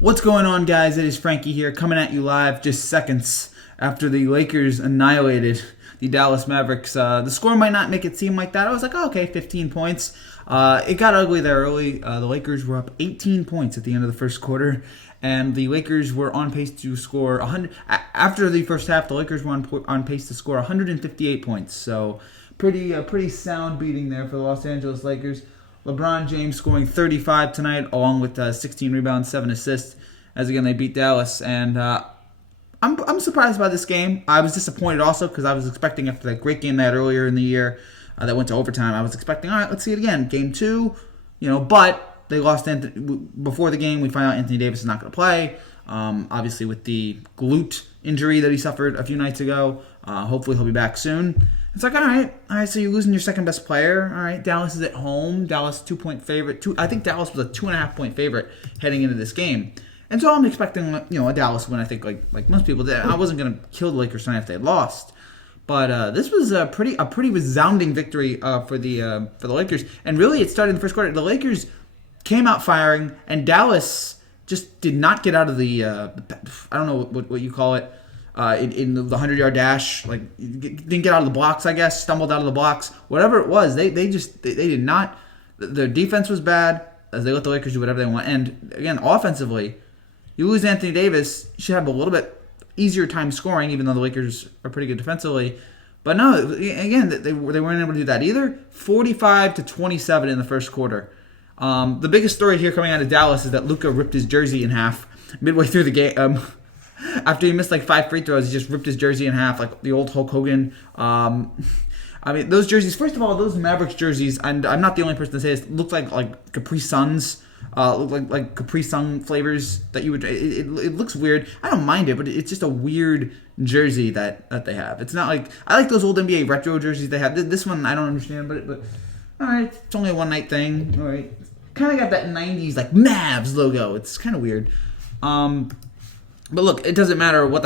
What's going on, guys? It is Frankie here, coming at you live just seconds after the Lakers annihilated the Dallas Mavericks. The score might not make it seem like that. I was like, oh, okay, 15 points. It got ugly there early. The Lakers were up 18 points at the end of the first quarter, and the Lakers were on pace to score 100. After the first half, the Lakers were on pace to score 158 points. So pretty sound beating there for the Los Angeles Lakers. LeBron James scoring 35 tonight, along with 16 rebounds, 7 assists, as again they beat Dallas. And I'm surprised by this game. I was disappointed also because I was expecting, after that great game they had earlier in the year that went to overtime, I was expecting, all right, let's see it again, game 2, but they lost before the game. We find out Anthony Davis is not going to play, obviously with the glute injury that he suffered a few nights ago. Hopefully he'll be back soon. It's like, all right, so you're losing your second best player. All right, Dallas is at home. Dallas 2-point favorite. I think Dallas was a 2.5-point favorite heading into this game. And so I'm expecting, a Dallas win. I think like most people did. I wasn't going to kill the Lakers tonight if they had lost. But this was a pretty resounding victory for the Lakers. And really, it started in the first quarter. The Lakers came out firing, and Dallas just did not get out of the I don't know what you call it. In the 100-yard dash, didn't get out of the blocks, I guess, stumbled out of the blocks, whatever it was, they did not. Their defense was bad, as they let the Lakers do whatever they want. And again, offensively, you lose Anthony Davis, you should have a little bit easier time scoring, even though the Lakers are pretty good defensively. But no, again, they weren't able to do that either. 45-27 in the first quarter. The biggest story here coming out of Dallas is that Luka ripped his jersey in half midway through the game. After he missed 5 free throws, he just ripped his jersey in half like the old Hulk Hogan. Those jerseys, first of all, those Mavericks jerseys, and I'm not the only person to say this, look like Capri Suns, look like Capri Sun flavors that you would. It looks weird. I don't mind it, but it's just a weird jersey that they have. It's not like, I like those old NBA retro jerseys they have. This one I don't understand, but all right, it's only a one night thing. All right, kind of got that '90s Mavs logo. It's kind of weird. But look, it doesn't matter what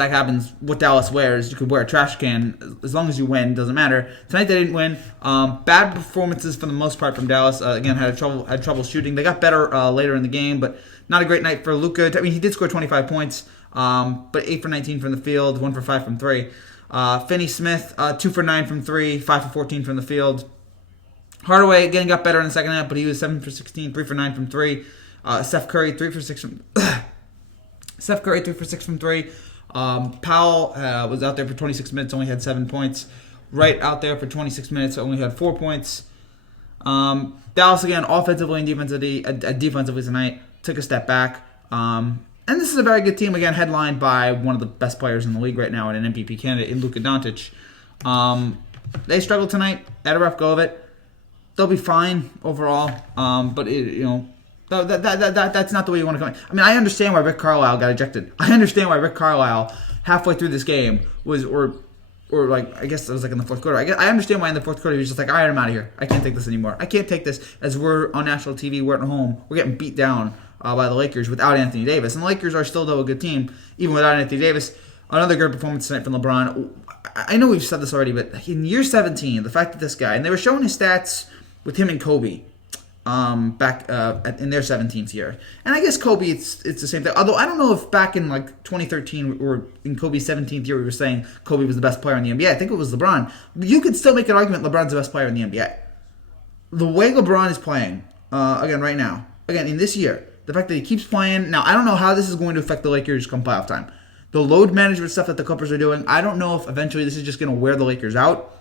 Dallas wears. You could wear a trash can. As long as you win, doesn't matter. Tonight they didn't win. Bad performances for the most part from Dallas. Again, had trouble shooting. They got better later in the game, but not a great night for Luka. I mean, he did score 25 points, but 8 for 19 from the field, 1 for 5 from 3. Finney-Smith, 2 for 9 from 3, 5 for 14 from the field. Hardaway, again, got better in the second half, but he was 7 for 16, 3 for 9 from 3. Steph Curry, 3 for 6 from... Steph Curry, 3 for 6 from 3. Powell was out there for 26 minutes, only had 7 points. Wright out there for 26 minutes, only had 4 points. Dallas, again, offensively and defensively tonight, took a step back. And this is a very good team, again, headlined by one of the best players in the league right now and an MVP candidate in Luka Doncic. They struggled tonight, had a rough go of it. They'll be fine overall, but that's not the way you want to come in. I mean, I understand why Rick Carlisle got ejected. I understand why Rick Carlisle, halfway through this game, I guess it was in the fourth quarter. I understand why in the fourth quarter he was just like, all right, I'm out of here. I can't take this anymore. I can't take this as we're on national TV, we're at home, we're getting beat down by the Lakers without Anthony Davis. And the Lakers are still, though, a good team, even without Anthony Davis. Another great performance tonight from LeBron. I know we've said this already, but in year 17, the fact that this guy, and they were showing his stats with him and Kobe, back in their 17th year. And I guess Kobe, it's the same thing. Although I don't know if back in 2013 or in Kobe's 17th year we were saying Kobe was the best player in the NBA. I think it was LeBron. You could still make an argument LeBron's the best player in the NBA. The way LeBron is playing, again right now, in this year, the fact that he keeps playing. Now, I don't know how this is going to affect the Lakers come playoff time. The load management stuff that the Clippers are doing, I don't know if eventually this is just going to wear the Lakers out.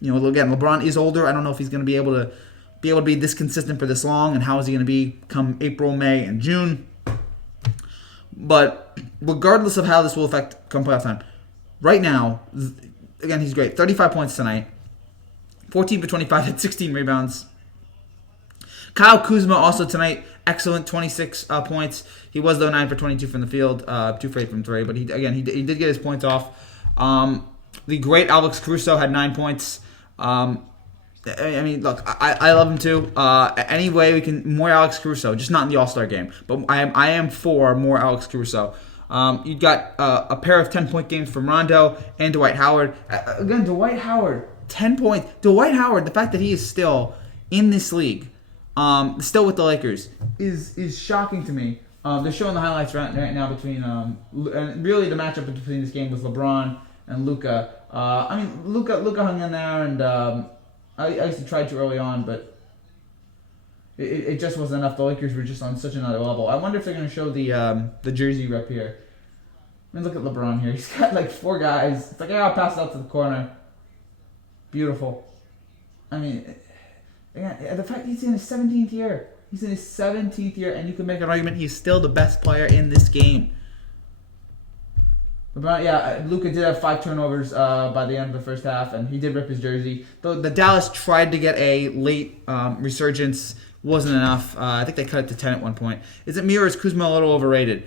Again, LeBron is older. I don't know if he's going to be able to be this consistent for this long, and how is he going to be come April, May, and June. But regardless of how this will affect come playoff time, right now, again, he's great. 35 points tonight, 14 for 25, had 16 rebounds. Kyle Kuzma also tonight, excellent, 26 points. He was, though, 9 for 22 from the field, 2 for 8 from 3, but he did get his points off. The great Alex Caruso had 9 points. I mean, look, I love him too. Any way we can, more Alex Caruso, just not in the All-Star game. But I am for more Alex Caruso. You got a pair of 10-point games from Rondo and Dwight Howard. Again, Dwight Howard, 10 points. Dwight Howard, the fact that he is still in this league, still with the Lakers, is shocking to me. They're showing the highlights right now between and really the matchup between this game was LeBron and Luka. I mean, Luka hung in there, and I used to try too early on, but it just wasn't enough. The Lakers were just on such another level. I wonder if they're going to show the jersey rep here. I mean, look at LeBron here. He's got like 4 guys. It's like, yeah, I'll pass it out to the corner. Beautiful. I mean, again, the fact he's in his 17th year. He's in his 17th year, and you can make an argument he's still the best player in this game. LeBron, yeah, Luka did have 5 turnovers by the end of the first half, and he did rip his jersey. The Dallas tried to get a late resurgence. Wasn't enough. I think they cut it to 10 at one point. Is it me or is Kuzma a little overrated?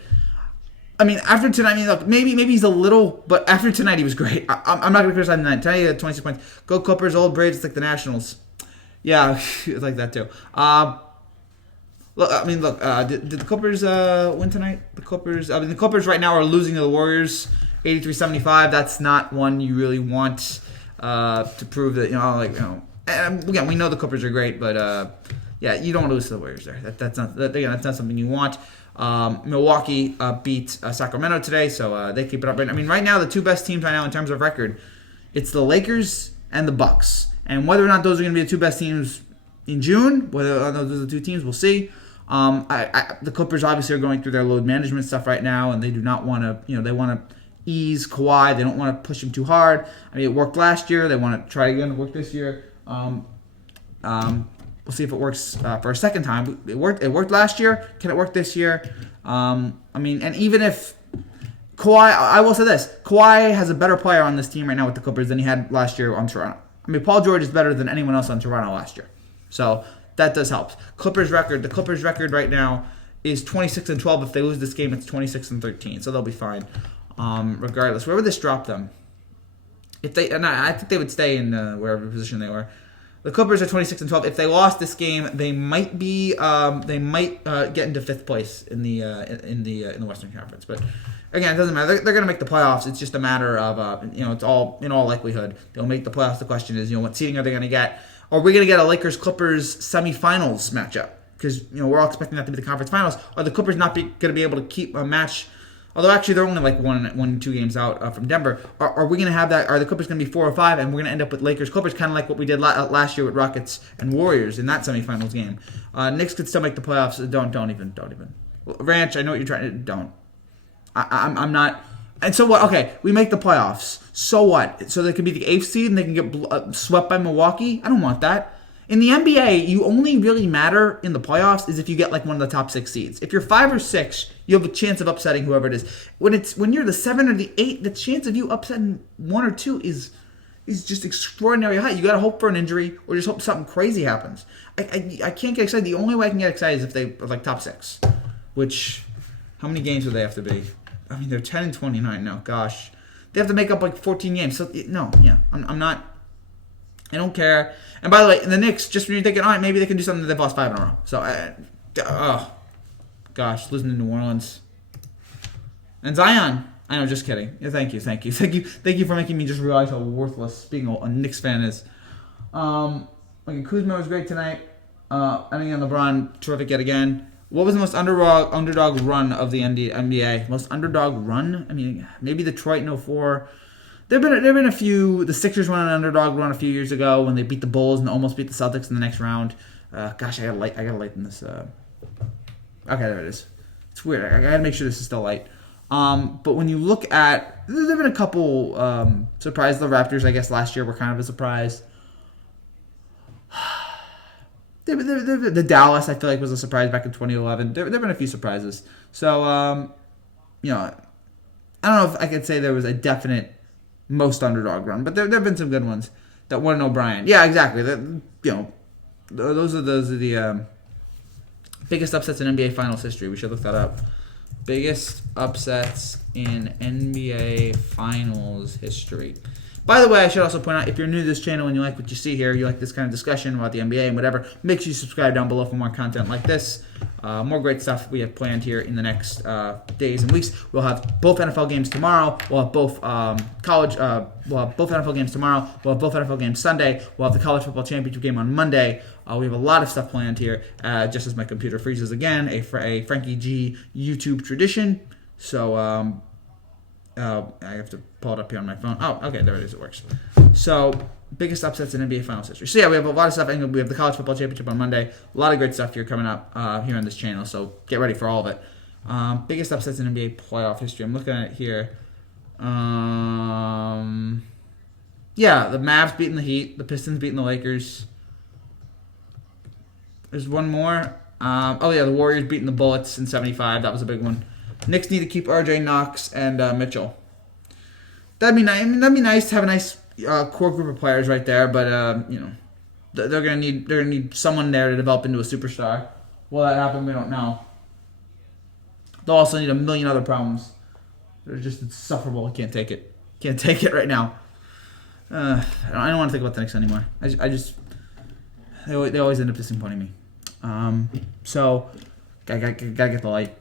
I mean, after tonight, I mean, look, maybe he's a little, but after tonight, he was great. I'm not going to criticize him tonight. Tonight, he had 26 points. Go Clippers, old Braves, it's like the Nationals. Yeah, it's like that too. Look, I mean, look, did the Clippers win tonight? The Clippers right now are losing to the Warriors, 83-75. That's not one you really want to prove that, and again, we know the Clippers are great, but yeah, you don't want to lose to the Warriors there. That's not something you want. Milwaukee beat Sacramento today, so they keep it up. I mean, right now, the 2 best teams right now in terms of record, it's the Lakers and the Bucks. And whether or not those are going to be the 2 best teams in June, whether or not those are the 2 teams, we'll see. The Clippers obviously are going through their load management stuff right now, and they do not want to, they want to ease Kawhi. They don't want to push him too hard. I mean, it worked last year. They want to try again to work this year. We'll see if it works for a second time. It worked last year. Can it work this year? I mean, and even if Kawhi, I will say this: Kawhi has a better player on this team right now with the Clippers than he had last year on Toronto. I mean, Paul George is better than anyone else on Toronto last year, so that does help. The Clippers record right now is 26-12. If they lose this game, it's 26-13, so they'll be fine. Regardless, where would this drop them? I think they would stay in wherever position they were. The Clippers are 26-12. If they lost this game, they might be get into 5th place in the Western Conference. But again, it doesn't matter. They're going to make the playoffs. It's just a matter of it's all in all likelihood they'll make the playoffs. The question is, what seeding are they going to get? Are we going to get a Lakers-Clippers semifinals matchup? Because we're all expecting that to be the conference finals. Are the Clippers not going to be able to keep a match? Although actually they're only like 1-2 games out from Denver. Are we going to have that? Are the Clippers going to be 4 or 5, and we're going to end up with Lakers-Clippers, kind of like what we did last year with Rockets and Warriors in that semifinals game? Knicks could still make the playoffs. Don't even. Ranch, I know what you're trying to. Don't. I'm not. And so what? Okay, we make the playoffs. So what? So they can be the 8th seed and they can get swept by Milwaukee? I don't want that. In the NBA, you only really matter in the playoffs is if you get like one of the top 6 seeds. If you're 5 or 6, you have a chance of upsetting whoever it is. When you're the 7 or the 8, the chance of you upsetting 1 or 2 is just extraordinarily high. You got to hope for an injury or just hope something crazy happens. I can't get excited. The only way I can get excited is if they are like top 6. Which, how many games would they have to be? I mean, they're 10-29 now. Gosh, they have to make up like 14 games. So no, yeah, I'm not. I don't care. And by the way, the Knicks, just when you're thinking, all right, maybe they can do something, they've lost 5 in a row. So, gosh, losing to New Orleans. And Zion, I know, just kidding. Yeah, thank you for making me just realize how worthless being a Knicks fan is. Kuzma was great tonight. And again, LeBron, terrific yet again. What was the most underdog run of the NBA? Most underdog run? I mean, maybe Detroit in 04. There've been a few. The Sixers went on an underdog run a few years ago when they beat the Bulls and almost beat the Celtics in the next round. Gosh, I gotta lighten this. Okay, there it is. It's weird. I gotta make sure this is still light. But when you look at, there've been a couple surprises. The Raptors, I guess, last year were kind of a surprise. The Dallas, I feel like, was a surprise back in 2011. There've been a few surprises. So, I don't know if I could say there was a definite most underdog run, but there have been some good ones. That one in O'Brien. Yeah, exactly. Those are the biggest upsets in NBA Finals history. We should look that up. Biggest upsets in NBA Finals history. By the way, I should also point out, if you're new to this channel and you like what you see here, you like this kind of discussion about the NBA and whatever, make sure you subscribe down below for more content like this. More great stuff we have planned here in the next days and weeks. We'll have both NFL games tomorrow. We'll have both We'll have both NFL games tomorrow. We'll have both NFL games Sunday. We'll have the college football championship game on Monday. We have a lot of stuff planned here, just as my computer freezes again, a Frankie G YouTube tradition. So I have to pull it up here on my phone. Oh, okay, there it is. It works. So biggest upsets in NBA Finals history. So yeah, we have a lot of stuff. And we have the College Football Championship on Monday. A lot of great stuff here coming up here on this channel. So get ready for all of it. Biggest upsets in NBA playoff history. I'm looking at it here. Yeah, the Mavs beating the Heat. The Pistons beating the Lakers. There's one more. The Warriors beating the Bullets in '75. That was a big one. Knicks need to keep RJ Knox and Mitchell. That'd be nice. That'd be nice to have a nice core group of players right there. But they're gonna need someone there to develop into a superstar. Will that happen? We don't know. They'll also need a million other problems. They're just insufferable. I can't take it. Can't take it right now. I don't want to think about the Knicks anymore. They always end up disappointing me. So gotta get the light.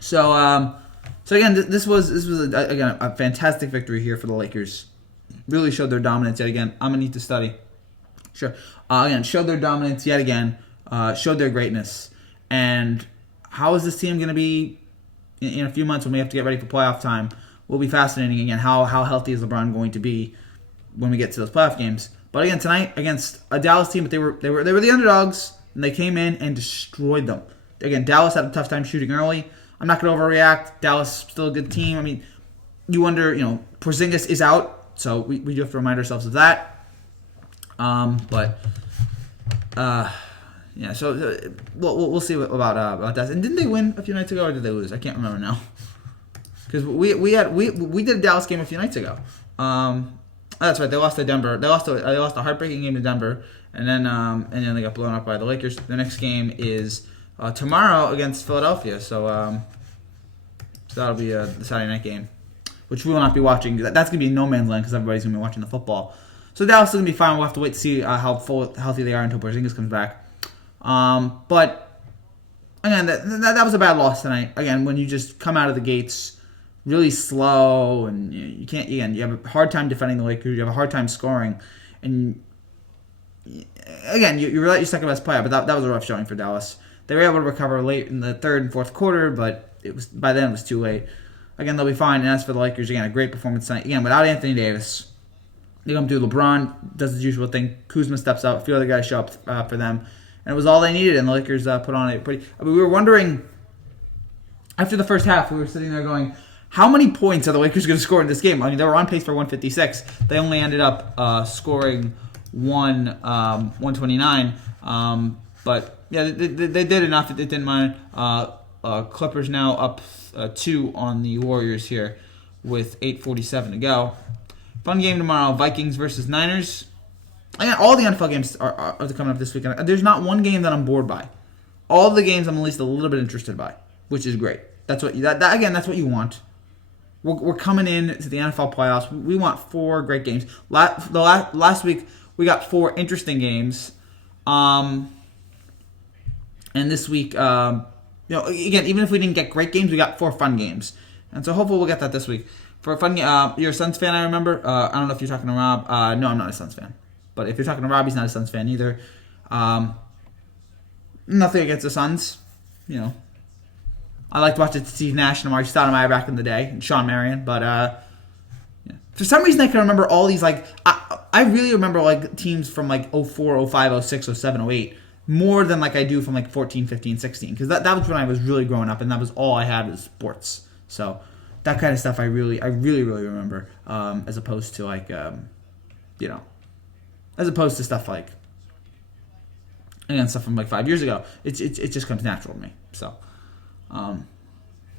So again, this was a fantastic victory here for the Lakers. Really showed their dominance yet again. I'm gonna need to study. Sure. Again, showed their dominance yet again. Showed their greatness. And how is this team gonna be in a few months when we have to get ready for playoff time? Will be fascinating again. How healthy is LeBron going to be when we get to those playoff games? But again, tonight against a Dallas team, but they were the underdogs, and they came in and destroyed them. Again, Dallas had a tough time shooting early. I'm not going to overreact. Dallas still a good team. I mean, you wonder, Porzingis is out, so we do have to remind ourselves of that. So we'll see about that. And didn't they win a few nights ago, or did they lose? I can't remember now. Because we did a Dallas game a few nights ago. That's right. They lost to Denver. They lost a heartbreaking game to Denver, and then they got blown up by the Lakers. The next game is tomorrow against Philadelphia. So that'll be the Saturday night game, which we will not be watching. That's gonna be in no man's land because everybody's gonna be watching the football. So Dallas is gonna be fine. We'll have to wait to see how healthy they are until Porzingis comes back. But again, that was a bad loss tonight. Again, when you just come out of the gates really slow, and you can't. Again, you have a hard time defending the Lakers. You have a hard time scoring, and again, you let your second best player. But that was a rough showing for Dallas. They were able to recover late in the third and fourth quarter, but by then it was too late. Again, they'll be fine. And as for the Lakers, again, a great performance tonight. Again, without Anthony Davis, they come through. LeBron does the usual thing. Kuzma steps up. A few other guys show up for them, and it was all they needed. And the Lakers put on a pretty. We were wondering after the first half. We were sitting there going, how many points are the Lakers going to score in this game? I mean, they were on pace for 156. They only ended up scoring 129. But yeah, they did enough. It didn't mind. Clippers now up 2 on the Warriors here with 8:47 to go. Fun game tomorrow. Vikings versus Niners. Again, all the NFL games are coming up this weekend. There's not one game that I'm bored by. All the games I'm at least a little bit interested by, which is great. That's what that's what you want. We're coming in to the NFL playoffs. We want 4 great games. Last week we got 4 interesting games, and this week, again, even if we didn't get great games, we got 4 fun games, and so hopefully we'll get that this week. For a fun game, you're a Suns fan, I remember. I don't know if you're talking to Rob. No, I'm not a Suns fan, but if you're talking to Rob, he's not a Suns fan either. Nothing against the Suns, I liked watching Steve Nash and Amari Stoudemire back in the day, and Sean Marion, but for some reason I can remember all these, I really remember teams from 04, 05, 06, 07, 08 more than I do from 14, 15, 16, because that was when I was really growing up, and that was all I had was sports. So that kind of stuff I really remember, as opposed to stuff again, stuff from 5 years ago. It just comes natural to me. So.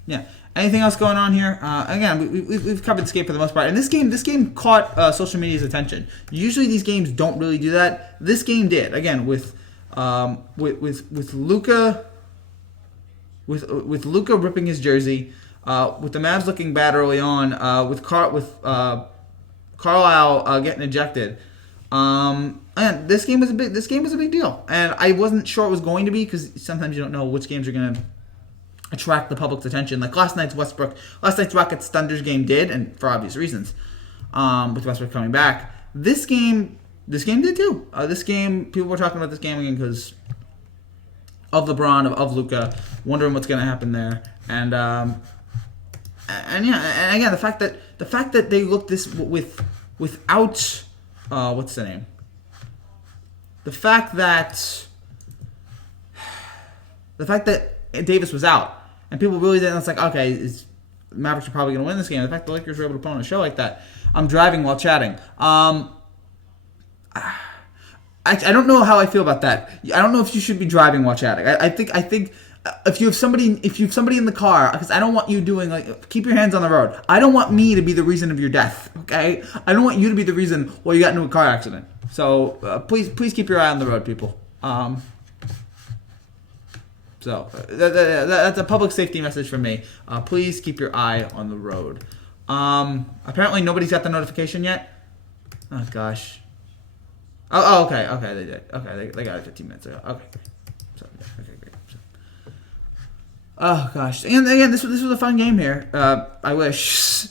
Yeah. Anything else going on here? Again, we've covered this game for the most part, and this game caught social media's attention. Usually, these games don't really do that. This game did. Again, with Luka, with Luka ripping his jersey, with the Mavs looking bad early on, with Carlisle getting ejected. And this game was a big deal, and I wasn't sure it was going to be, because sometimes you don't know which games are going to attract the public's attention. Last night's Rockets Thunders game did, and for obvious reasons, with Westbrook coming back. This game This game did too. This game, people were talking about this game again because of LeBron, of Luka, wondering what's going to happen there, and yeah, and again, the fact that they looked this without what's the name? The fact that Davis was out, and people really didn't. It's like, okay, Mavericks are probably going to win this game. The fact the Lakers were able to put on a show like that. I'm driving while chatting. I don't know how I feel about that. I don't know if you should be driving while chatting. I think if you have somebody in the car, because I don't want you doing keep your hands on the road. I don't want me to be the reason of your death. Okay, I don't want you to be the reason why you got into a car accident. So please keep your eye on the road, people. So that's a public safety message from me. Please keep your eye on the road. Apparently nobody's got the notification yet. Oh gosh. Oh, okay, they did. Okay, they got it 15 minutes ago. Okay, so, okay, great. So, oh gosh, and again, this was a fun game here. I wish.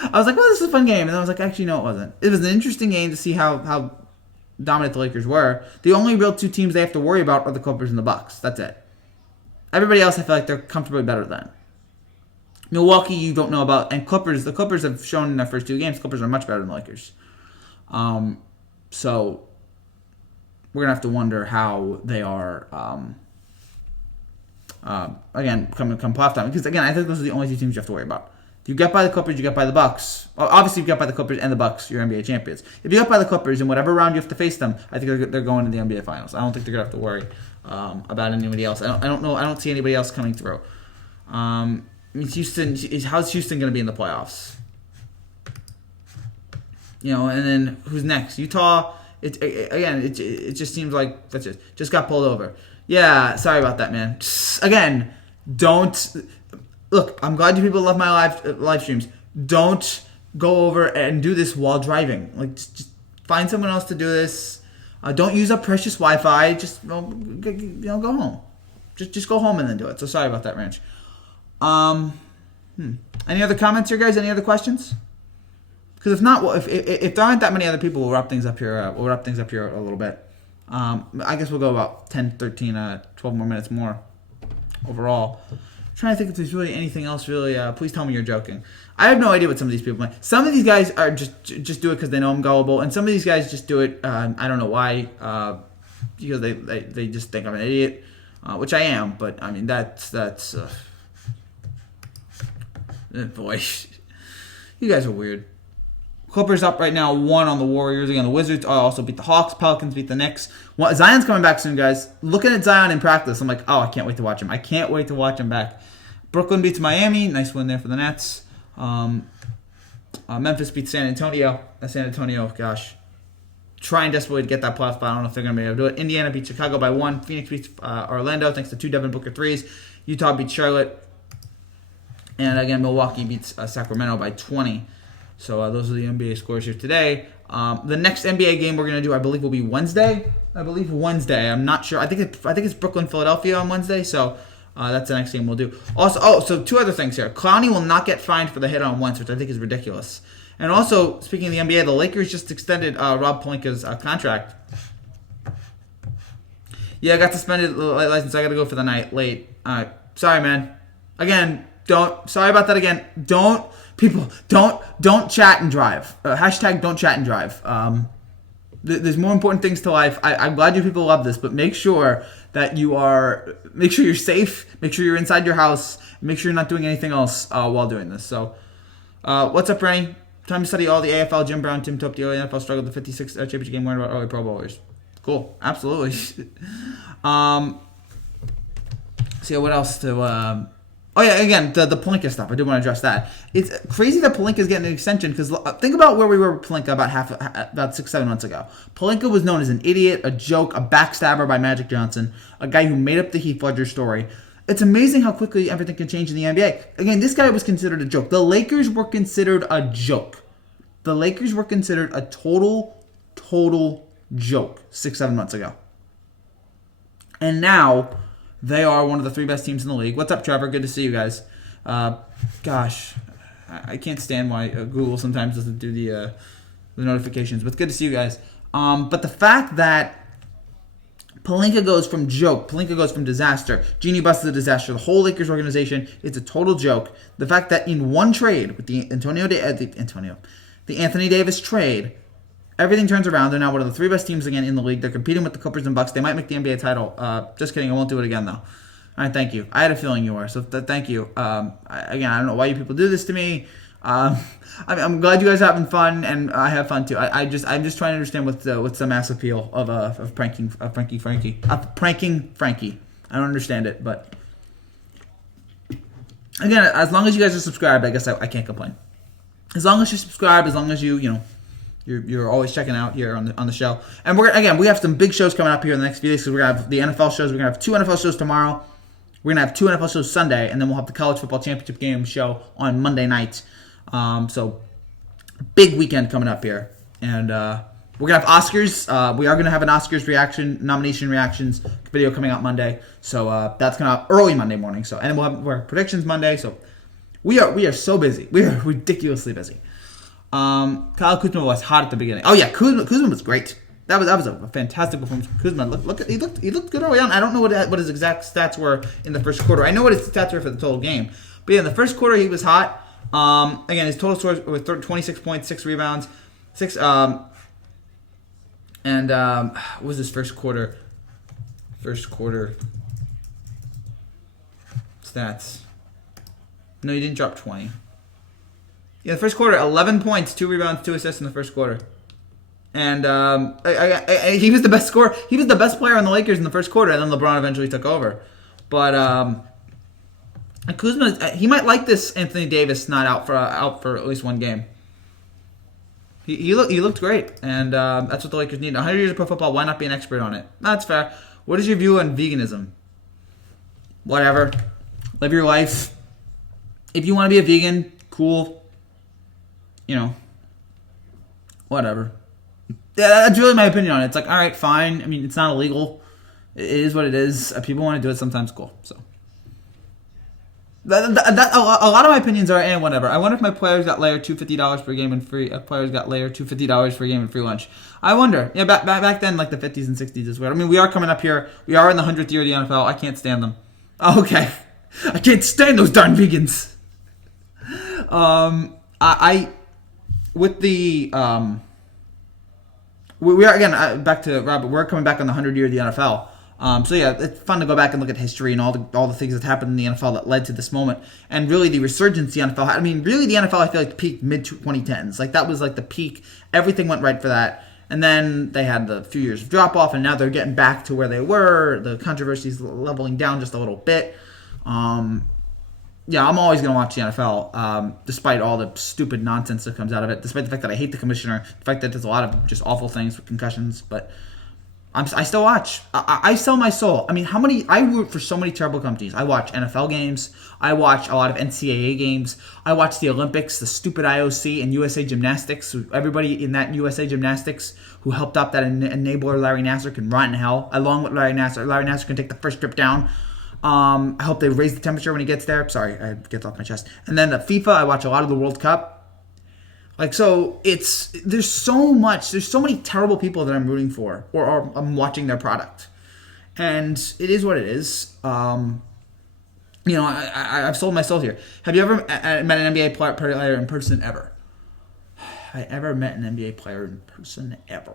I was like, well, this is a fun game, and then I was like, actually, no, it wasn't. It was an interesting game to see how dominant the Lakers were. The only real two teams they have to worry about are the Clippers and the Bucks. That's it. Everybody else, I feel like they're comfortably better than. Milwaukee, you don't know about, and Clippers. The Clippers have shown in their first two games, Clippers are much better than the Lakers. So we're gonna have to wonder how they are. Again, come playoff time, because again, I think those are the only two teams you have to worry about. If you get by the Clippers, you get by the Bucks. Well, obviously, if you get by the Clippers and the Bucks, you're NBA champions. If you get by the Clippers in whatever round you have to face them, I think they're going to the NBA Finals. I don't think they're gonna have to worry about anybody else. I don't know. I don't see anybody else coming through. Houston. How's Houston gonna be in the playoffs? And then who's next? Utah. It just seems like that's it. Just got pulled over. Yeah, sorry about that, man. Again, don't look. I'm glad you people love my live streams. Don't go over and do this while driving. Just find someone else to do this. Don't use up precious Wi-Fi. Just go home. Just go home and then do it. So sorry about that, Ranch. Any other comments here, guys? Any other questions? Because if not, if there aren't that many other people, we'll wrap things up here. We'll wrap things up here a little bit. I guess we'll go about 10, 13, 12 more minutes more overall. I'm trying to think if there's really anything else. Really, please tell me you're joking. I have no idea what some of these people. Some of these guys are just do it because they know I'm gullible, and some of these guys just do it. I don't know why. Because they just think I'm an idiot, which I am. But I mean that's boy, you guys are weird. Clippers up right now, 1 on the Warriors. Again, the Wizards also beat the Hawks. Pelicans beat the Knicks. Zion's coming back soon, guys. Looking at Zion in practice, I'm like, oh, I can't wait to watch him. I can't wait to watch him back. Brooklyn beats Miami. Nice win there for the Nets. Memphis beats San Antonio. San Antonio, gosh, trying desperately to get that playoff spot. I don't know if they're going to be able to do it. Indiana beats Chicago by 1. Phoenix beats Orlando thanks to 2 Devin Booker threes. Utah beats Charlotte. And again, Milwaukee beats Sacramento by 20. So those are the NBA scores here today. The next NBA game we're going to do, I believe, will be Wednesday. I'm not sure. I think it's Brooklyn, Philadelphia on Wednesday. So that's the next game we'll do. Also, so 2 other things here. Clowney will not get fined for the hit on Wentz, which I think is ridiculous. And also, speaking of the NBA, the Lakers just extended Rob Pelinka's contract. Yeah, I got suspended license. I got to go for the night late. Sorry, man. Again, sorry about that again. Don't chat and drive. Hashtag don't chat and drive. There's more important things to life. I'm glad you people love this, but make sure you're safe. Make sure you're inside your house. Make sure you're not doing anything else while doing this. So, what's up, Rennie? Time to study all the AFL. Jim Brown, Tim Top, the early NFL struggle, the 56 championship game winner about early Pro Bowlers. Cool. Absolutely. See what else to... Oh, yeah, again, the Pelinka stuff. I do want to address that. It's crazy that Pelinka's getting an extension because think about where we were with Pelinka about 6-7 months ago. Pelinka was known as an idiot, a joke, a backstabber by Magic Johnson, a guy who made up the Heath Ledger story. It's amazing how quickly everything can change in the NBA. Again, this guy was considered a joke. The Lakers were considered a joke. The Lakers were considered a total joke 6-7 months ago. And now... they are one of the 3 best teams in the league. What's up, Trevor? Good to see you guys. Gosh, I can't stand why Google sometimes doesn't do the notifications, but it's good to see you guys. But the fact that Pelinka goes from joke, Pelinka goes from disaster, Jeanie Buss is a disaster, the whole Lakers organization is a total joke. The fact that in one trade with the Anthony Davis trade, everything turns around. They're now one of the 3 best teams again in the league. They're competing with the Clippers and Bucks. They might make the NBA title. Just kidding. I won't do it again, though. All right, thank you. I had a feeling you were, so thank you. Again, I don't know why you people do this to me. I'm glad you guys are having fun, and I have fun too. I'm just trying to understand what's the mass appeal of pranking Frankie. I don't understand it, but again, as long as you guys are subscribed, I guess I can't complain. As long as you subscribe, as long as you're always checking out here on the show. And we have some big shows coming up here in the next few days, because we're gonna have the NFL shows. We're gonna have 2 NFL shows tomorrow. We're gonna have 2 NFL shows Sunday, and then we'll have the college football championship game show on Monday night. So big weekend coming up here, and we're gonna have Oscars. We are gonna have an Oscars nomination reactions video coming out Monday. So that's coming out early Monday morning. So, and we'll have our predictions Monday. So we are so busy. We are ridiculously busy. Kyle Kuzma was hot at the beginning. Oh yeah, Kuzma was great. That was a fantastic performance from Kuzma. He looked good early on. I don't know what his exact stats were in the first quarter. I know what his stats were for the total game, but yeah, in the first quarter he was hot. Again, his total scores were 26 points, 6 rebounds, 6. What was his first quarter? First quarter stats. No, he didn't drop 20. Yeah, the first quarter, 11 points, 2 rebounds, 2 assists in the first quarter. And he was the best scorer. He was the best player on the Lakers in the first quarter, and then LeBron eventually took over. But Kuzma, he might like this Anthony Davis not out for at least one game. He looked great, and that's what the Lakers need. 100 years of pro football, why not be an expert on it? That's fair. What is your view on veganism? Whatever. Live your life. If you want to be a vegan, cool. Whatever. Yeah, that's really my opinion on it. It's like, all right, fine. I mean, it's not illegal. It is what it is. People want to do it sometimes. Cool. So a lot of my opinions are whatever. I wonder if my players got layer $250 per game and free. Players got layer $250 per game and free lunch. I wonder. Yeah, back then, like the 50s and 60s is weird. I mean, we are coming up here. We are in the 100th year of the NFL. I can't stand them. Oh, okay. I can't stand those darn vegans. We are, again, back to Robert, we're coming back on the 100th year of the NFL. So yeah, it's fun to go back and look at history and all the things that happened in the NFL that led to this moment. And really the resurgence the NFL had. I mean, really the NFL, I feel like, peaked mid-2010s. Like, that was like the peak. Everything went right for that. And then they had the few years of drop-off, and now they're getting back to where they were. The controversy's leveling down just a little bit. Yeah, I'm always going to watch the NFL, despite all the stupid nonsense that comes out of it, despite the fact that I hate the commissioner, the fact that there's a lot of just awful things with concussions, but I still watch. I sell my soul. I mean, I root for so many terrible companies. I watch NFL games. I watch a lot of NCAA games. I watch the Olympics, the stupid IOC, and USA Gymnastics. Everybody in that USA Gymnastics who helped out that enabler Larry Nassar can rot in hell, along with Larry Nassar. Larry Nassar can take the first trip down. I hope they raise the temperature when he gets there. Sorry, I get off my chest. And then the FIFA, I watch a lot of the World Cup. Like, so there's so many terrible people that I'm rooting for, or I'm watching their product. And it is what it is. I've sold my soul here. Have you ever met an NBA player in person ever? Have I ever met an NBA player in person ever?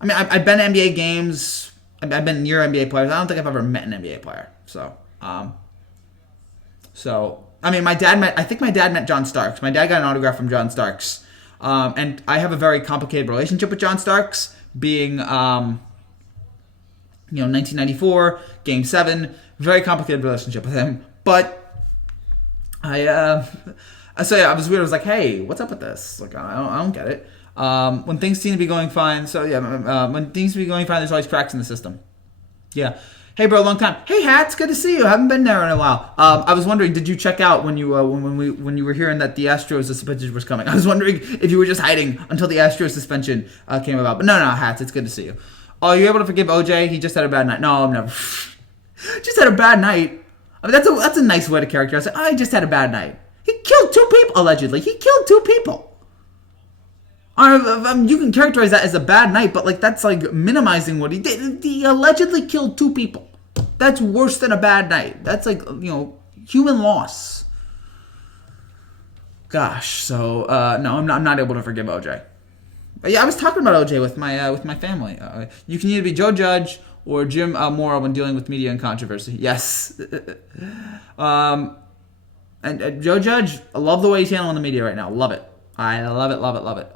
I mean, I've been to NBA games. I've been near NBA players. I don't think I've ever met an NBA player. So I mean, I think my dad met John Starks. My dad got an autograph from John Starks. And I have a very complicated relationship with John Starks, being, 1994, Game 7, very complicated relationship with him. But I was weird. I was like, hey, what's up with this? Like, I don't get it. When things seem to be going fine, when things seem to be going fine, there's always cracks in the system. Yeah. Hey, bro, long time. Hey, Hats, good to see you. Haven't been there in a while. I was wondering, did you check out when you were hearing that the Astros suspension was coming? I was wondering if you were just hiding until the Astros suspension came about. But no, Hats, it's good to see you. Oh, you able to forgive OJ? He just had a bad night. No, I'm never. Just had a bad night. I mean, that's a nice way to characterize it. I just had a bad night. He killed 2 people, allegedly. He killed 2 people. You can characterize that as a bad night, but like that's like minimizing what he did. He allegedly killed 2 people. That's worse than a bad night. That's like, human loss. Gosh, so no, I'm not able to forgive OJ. But yeah, I was talking about OJ with my family. You can either be Joe Judge or Jim Mora when dealing with media and controversy. Yes. And Joe Judge, I love the way he's handling the media right now. Love it. I love it, love it, love it.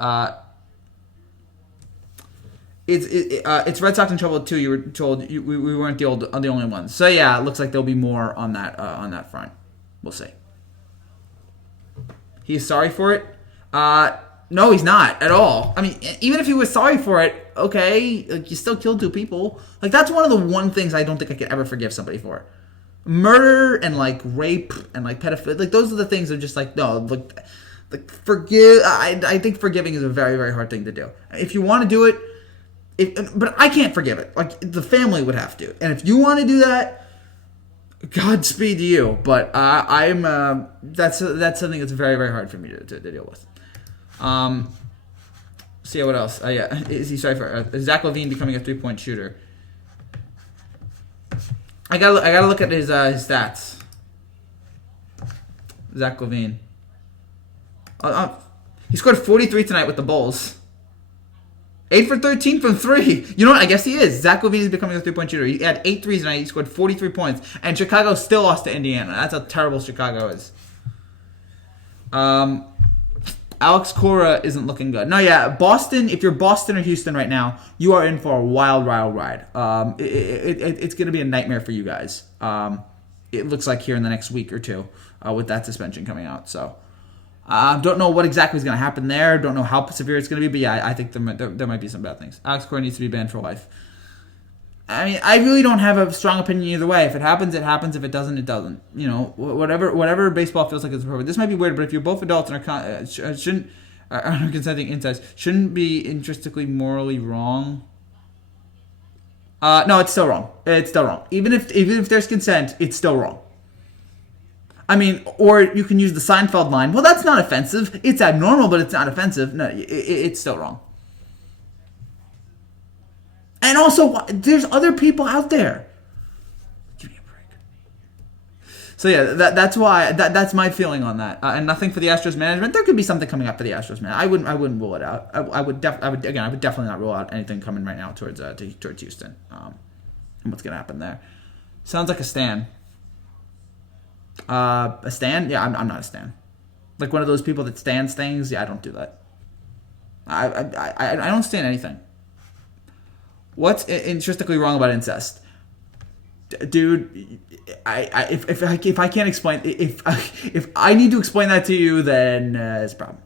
It's Red Sox in trouble too. You were told we weren't the only ones. So yeah, it looks like there'll be more on that front. We'll see. He's sorry for it. No, he's not at all. I mean, even if he was sorry for it, okay, like you still killed 2 people. Like that's one of the things I don't think I could ever forgive somebody for. Murder and like rape and like pedophilia, like those are the things that are just like no, like forgive. I think forgiving is a very, very hard thing to do. If you want to do it, but I can't forgive it. Like the family would have to. And if you want to do that, Godspeed to you. But I'm that's something that's very, very hard for me to deal with. See what else? Yeah, is he sorry for Zach LaVine becoming a 3-point shooter? I gotta look at his stats. Zach LaVine. He scored 43 tonight with the Bulls. 8 for 13 from 3. You know what? I guess he is. Zach LaVine is becoming a 3-point shooter. He had 8 threes tonight. He scored 43 points. And Chicago still lost to Indiana. That's how terrible Chicago is. Alex Cora isn't looking good. No, yeah, Boston, if you're Boston or Houston right now, you are in for a wild, wild ride. It's going to be a nightmare for you guys. It looks like here in the next week or two with that suspension coming out. So don't know what exactly is going to happen there. Don't know how severe it's going to be. But yeah, I think there might be some bad things. Alex Cora needs to be banned for life. I mean, I really don't have a strong opinion either way. If it happens, it happens. If it doesn't, it doesn't. You know, whatever baseball feels like is appropriate. This might be weird, but if you're both adults and are consenting incest, shouldn't be intrinsically morally wrong. No, it's still wrong. It's still wrong. Even if there's consent, it's still wrong. I mean, or you can use the Seinfeld line. Well, that's not offensive. It's abnormal, but it's not offensive. No, it's still wrong. And also, there's other people out there. Give me a break. So yeah, that's why that's my feeling on that. And nothing for the Astros management. There could be something coming up for the Astros management. I wouldn't rule it out. I would definitely not rule out anything coming right now towards Houston. And what's gonna happen there? Sounds like a stan. A stan? Yeah, I'm not a stan. Like one of those people that stands things. Yeah, I don't do that. I don't stand anything. What's intrinsically wrong about incest, dude? If I can't explain, if I need to explain that to you, then it's a problem.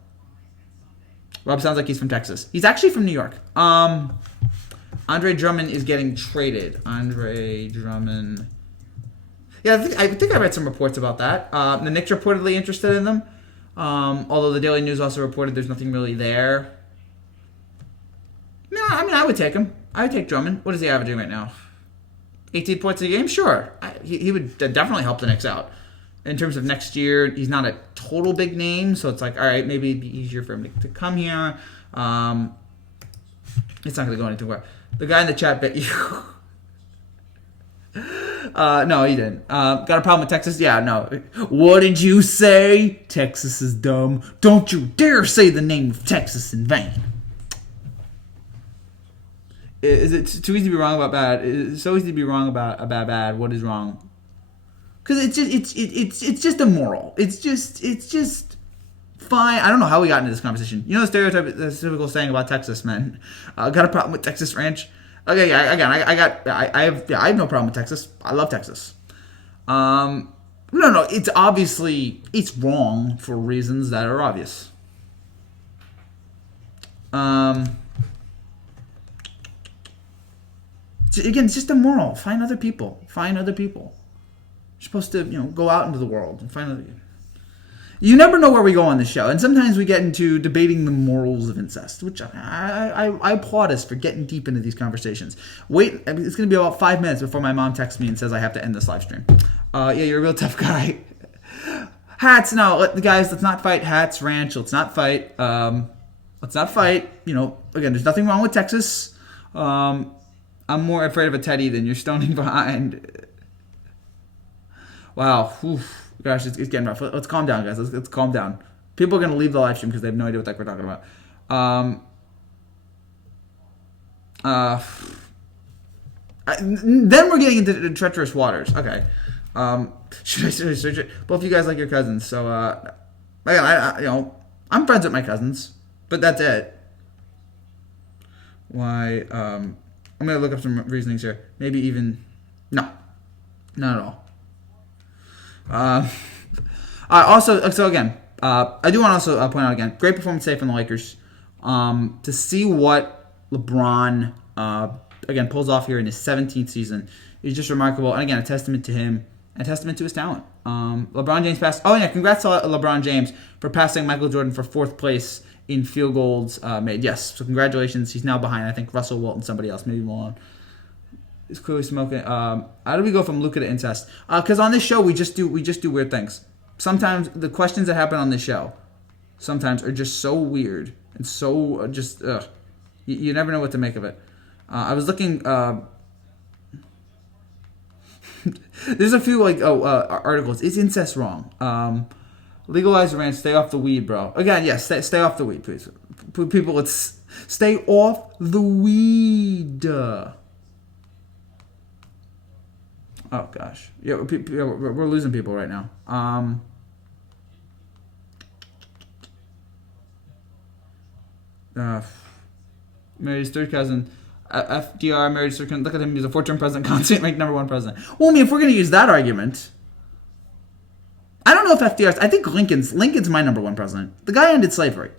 Rob sounds like he's from Texas. He's actually from New York. Andre Drummond is getting traded. Andre Drummond. Yeah, I think I read some reports about that. The Knicks reportedly interested in them, although the Daily News also reported there's nothing really there. No, I mean I would take him. I would take Drummond. What is he averaging right now? 18 points a game? Sure. He would definitely help the Knicks out. In terms of next year, he's not a total big name, so it's like, all right, maybe it'd be easier for him to come here. It's not going to go anywhere. The guy in the chat bet you. No, he didn't. Got a problem with Texas? Yeah, no. What did you say? Texas is dumb. Don't you dare say the name of Texas in vain. Is it too easy to be wrong about bad? It's so easy to be wrong about bad. What is wrong? Because it's just immoral. It's just fine. I don't know how we got into this conversation. You know the typical saying about Texas, man. Got a problem with Texas Ranch? Okay, yeah. Again, I have no problem with Texas. I love Texas. No. It's obviously wrong for reasons that are obvious. Again, it's just immoral. Find other people. You're supposed to, go out into the world and find other. You never know where we go on this show, and sometimes we get into debating the morals of incest, which I applaud us for getting deep into these conversations. Wait, it's going to be about 5 minutes before my mom texts me and says I have to end this live stream. Yeah, you're a real tough guy. Hats, no, guys, let's not fight. Hats, ranch, let's not fight. Let's not fight. Again, there's nothing wrong with Texas. I'm more afraid of a Teddy than you're stoning behind. Wow. Oof. Gosh, it's getting rough. Let's calm down, guys. Let's calm down. People are going to leave the live stream because they have no idea what the heck we're talking about. Then we're getting into treacherous waters. Okay. Should I search it? Both of you guys like your cousins, so again, I'm friends with my cousins, but that's it. Why? I'm gonna look up some reasonings here. Maybe even no, not at all. Also, so again, I do want to also point out again, great performance today from the Lakers. To see what LeBron again pulls off here in his 17th season is just remarkable, and again, a testament to him, and a testament to his talent. LeBron James passed. Oh yeah, congrats to LeBron James for passing Michael Jordan for 4th place in field goals made. Yes, so congratulations. He's now behind, I think, Russell Wilson, somebody else, maybe Malone. He's clearly smoking. How do we go from Luka to incest? Because on this show we just do weird things. Sometimes the questions that happen on this show sometimes are just so weird and so just you never know what to make of it. I was looking. There's a few articles. Is incest wrong? Legalize the ranch. Stay off the weed, bro. Again, yes. Stay off the weed, please. People, let's stay off the weed. Oh gosh, yeah, we're losing people right now. Married his third cousin. FDR married his third cousin. Look at him. He's a 4-term president. Constant, ranked #1 president. Well, I mean, if we're gonna use that argument, I don't know if FDR's. I think Lincoln's my #1 president. The guy ended slavery.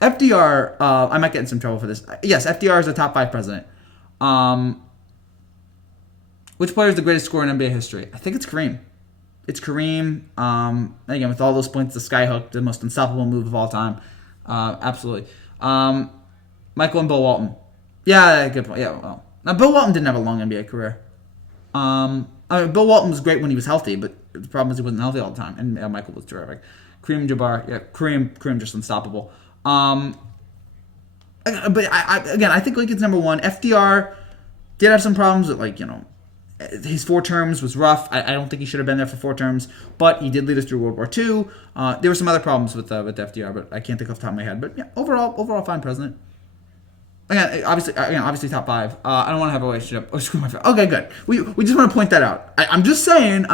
FDR. I might get in some trouble for this. Yes, FDR is a top 5 president. Which player is the greatest scorer in NBA history? I think it's Kareem. It's Kareem. Again, with all those points, the skyhook, the most unstoppable move of all time. Absolutely. Michael and Bill Walton. Yeah, good point. Yeah, well. Now, Bill Walton didn't have a long NBA career. Bill Walton was great when he was healthy, but the problem is he wasn't healthy all the time. And Michael was terrific. Kareem Jabbar. Yeah, Kareem just unstoppable. But I think Lincoln's #1. FDR did have some problems with, his 4 terms was rough. I don't think he should have been there for 4 terms, but he did lead us through World War II. There were some other problems with FDR, but I can't think off the top of my head. But yeah, overall fine president. Again, obviously top 5. I don't want to have a relationship. Oh, screw my friend. Okay, good. We just want to point that out. I'm just saying.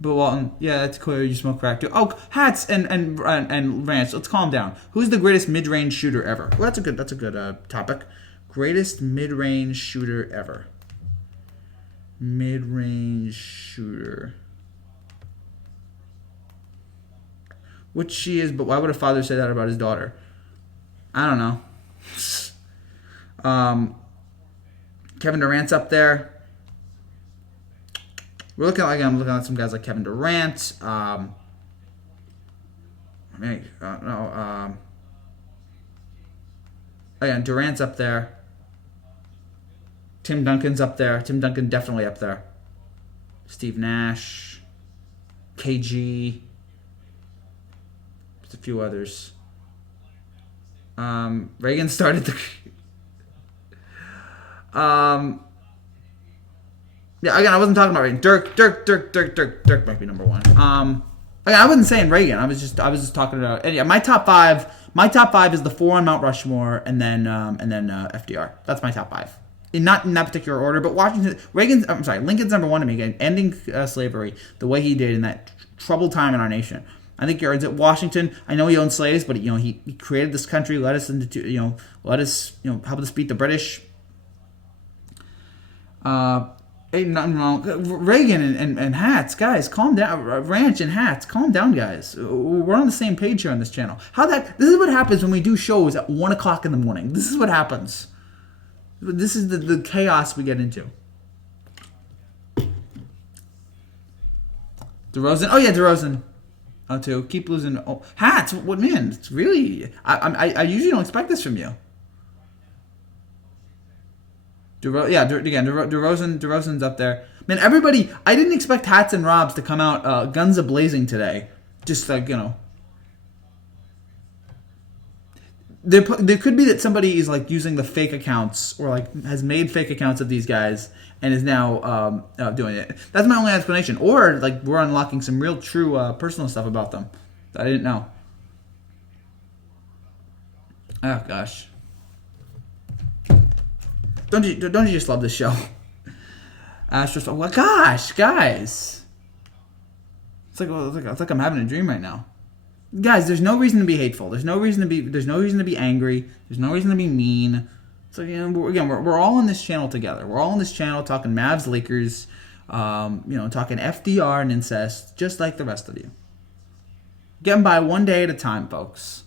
Bill Walton, yeah, that's clear. You smoke crack too. Oh, hats and ranch. Let's calm down. Who's the greatest mid-range shooter ever? Well, that's a good topic. Greatest mid-range shooter ever. Mid-range shooter. Which she is, but why would a father say that about his daughter? I don't know. Kevin Durant's up there. I'm looking at some guys like Kevin Durant. Again, Durant's up there. Tim Duncan's up there. Tim Duncan definitely up there. Steve Nash. KG. There's a few others. Reagan started the... Yeah, again, I wasn't talking about Reagan. Dirk might be #1. Again, I wasn't saying Reagan. I was just talking about. And yeah, my top five is the 4 on Mount Rushmore, and then FDR. That's my top 5. Not in that particular order, but Lincoln's #1 to me. Again, ending slavery the way he did in that troubled time in our nation. I think you're at Washington. I know he owned slaves, but he created this country, led us into helped us beat the British. Ain't nothing wrong. Reagan and hats, guys, calm down. Ranch and hats, calm down, guys. We're on the same page here on this channel. This is what happens when we do shows at 1 o'clock in the morning. This is what happens. This is the chaos we get into. DeRozan. Oh yeah, DeRozan. Oh, too. Keep losing. Oh, hats. What, man? It's really. I usually don't expect this from you. DeRozan's up there. Man, everybody, I didn't expect Hats and Robs to come out guns a-blazing today. Just like, There could be that somebody is like using the fake accounts or like has made fake accounts of these guys and is now doing it. That's my only explanation. Or like we're unlocking some real true personal stuff about them that I didn't know. Oh gosh. Don't you just love this show? Astros. Oh gosh, guys. It's like I'm having a dream right now. Guys, there's no reason to be hateful. There's no reason to be angry. There's no reason to be mean. So we're all on this channel together. We're all on this channel talking Mavs, Lakers, talking FDR and incest, just like the rest of you. Getting by one day at a time, folks.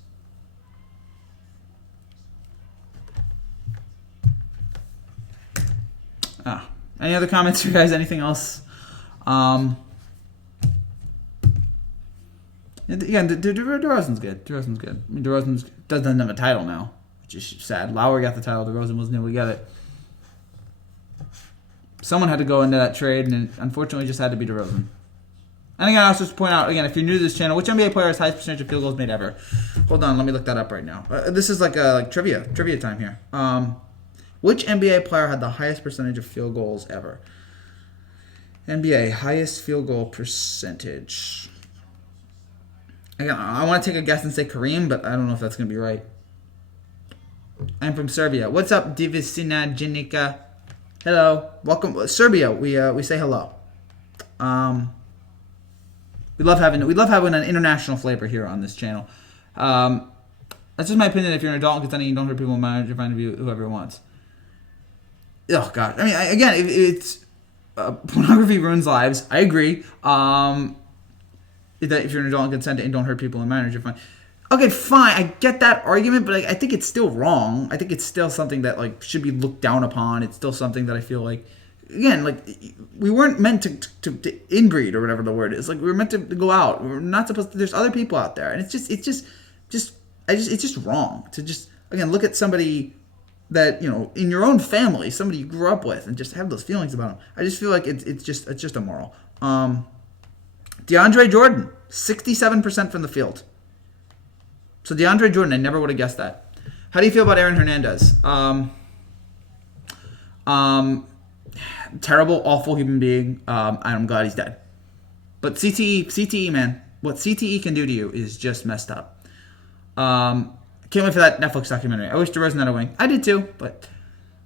Any other comments, you guys? Anything else? DeRozan's good. DeRozan's good. I mean, DeRozan doesn't have a title now, which is sad. Lowry got the title. DeRozan wasn't able to get it. Someone had to go into that trade, and it unfortunately just had to be DeRozan. And again, I'll just point out, again, if you're new to this channel, which NBA player has highest percentage of field goals made ever? Hold on, let me look that up right now. This is like trivia time here. Which NBA player had the highest percentage of field goals ever? NBA, highest field goal percentage. Again, I want to take a guess and say Kareem, but I don't know if that's going to be right. I'm from Serbia. What's up, Divisina Janika? Hello. Welcome. Serbia, we say hello. We love having an international flavor here on this channel. That's just my opinion. If you're an adult and consenting, you don't hurt people, manage your find view whoever wants. Oh God. I mean, again, it's pornography ruins lives. I agree. That if you're an adult and consenting and don't hurt people and manage your fine. Okay, fine. I get that argument, but I think it's still wrong. I think it's still something that like should be looked down upon. It's still something that I feel like, again, like we weren't meant to inbreed or whatever the word is. Like we were meant to go out. We're not supposed to. There's other people out there, and it's just wrong to just again look at somebody that in your own family, somebody you grew up with, and just have those feelings about them. I just feel like it's just immoral. DeAndre Jordan, 67% from the field. So DeAndre Jordan, I never would have guessed that. How do you feel about Aaron Hernandez? Terrible, awful human being. I'm glad he's dead. But CTE, man, what CTE can do to you is just messed up. Can't wait for that Netflix documentary. I wish DeRozan had a wing. I did too, but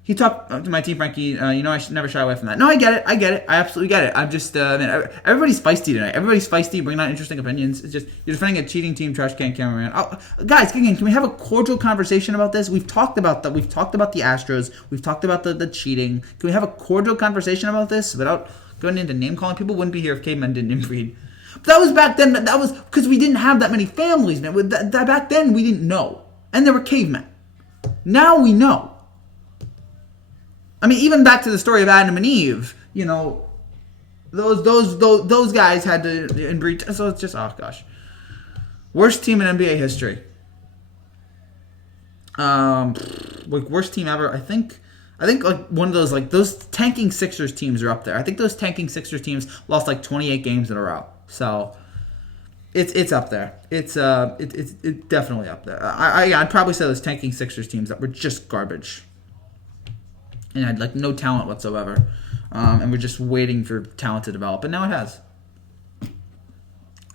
he talked to my team, Frankie. I should never shy away from that. No, I get it. I absolutely get it. I'm just, man, everybody's feisty tonight. Everybody's feisty, bringing out interesting opinions. It's just, you're defending a cheating team, trash can cameraman. Oh, guys, again, can we have a cordial conversation about this? We've talked about that. We've talked about the Astros. We've talked about the cheating. Can we have a cordial conversation about this without going into name calling? People wouldn't be here if cavemen didn't inbreed. But that was back then. That was because we didn't have that many families, man. Back then, we didn't know. And there were cavemen. Now we know. I mean, even back to the story of Adam and Eve, those guys had to inbreed. So it's just, oh gosh, worst team in NBA history. Like worst team ever. I think like one of those like those tanking Sixers teams are up there. I think those tanking Sixers teams lost like 28 games in a row. So it's up there. It's definitely up there. I'd probably say those tanking Sixers teams that were just garbage. And had like no talent whatsoever, and we're just waiting for talent to develop, and now it has.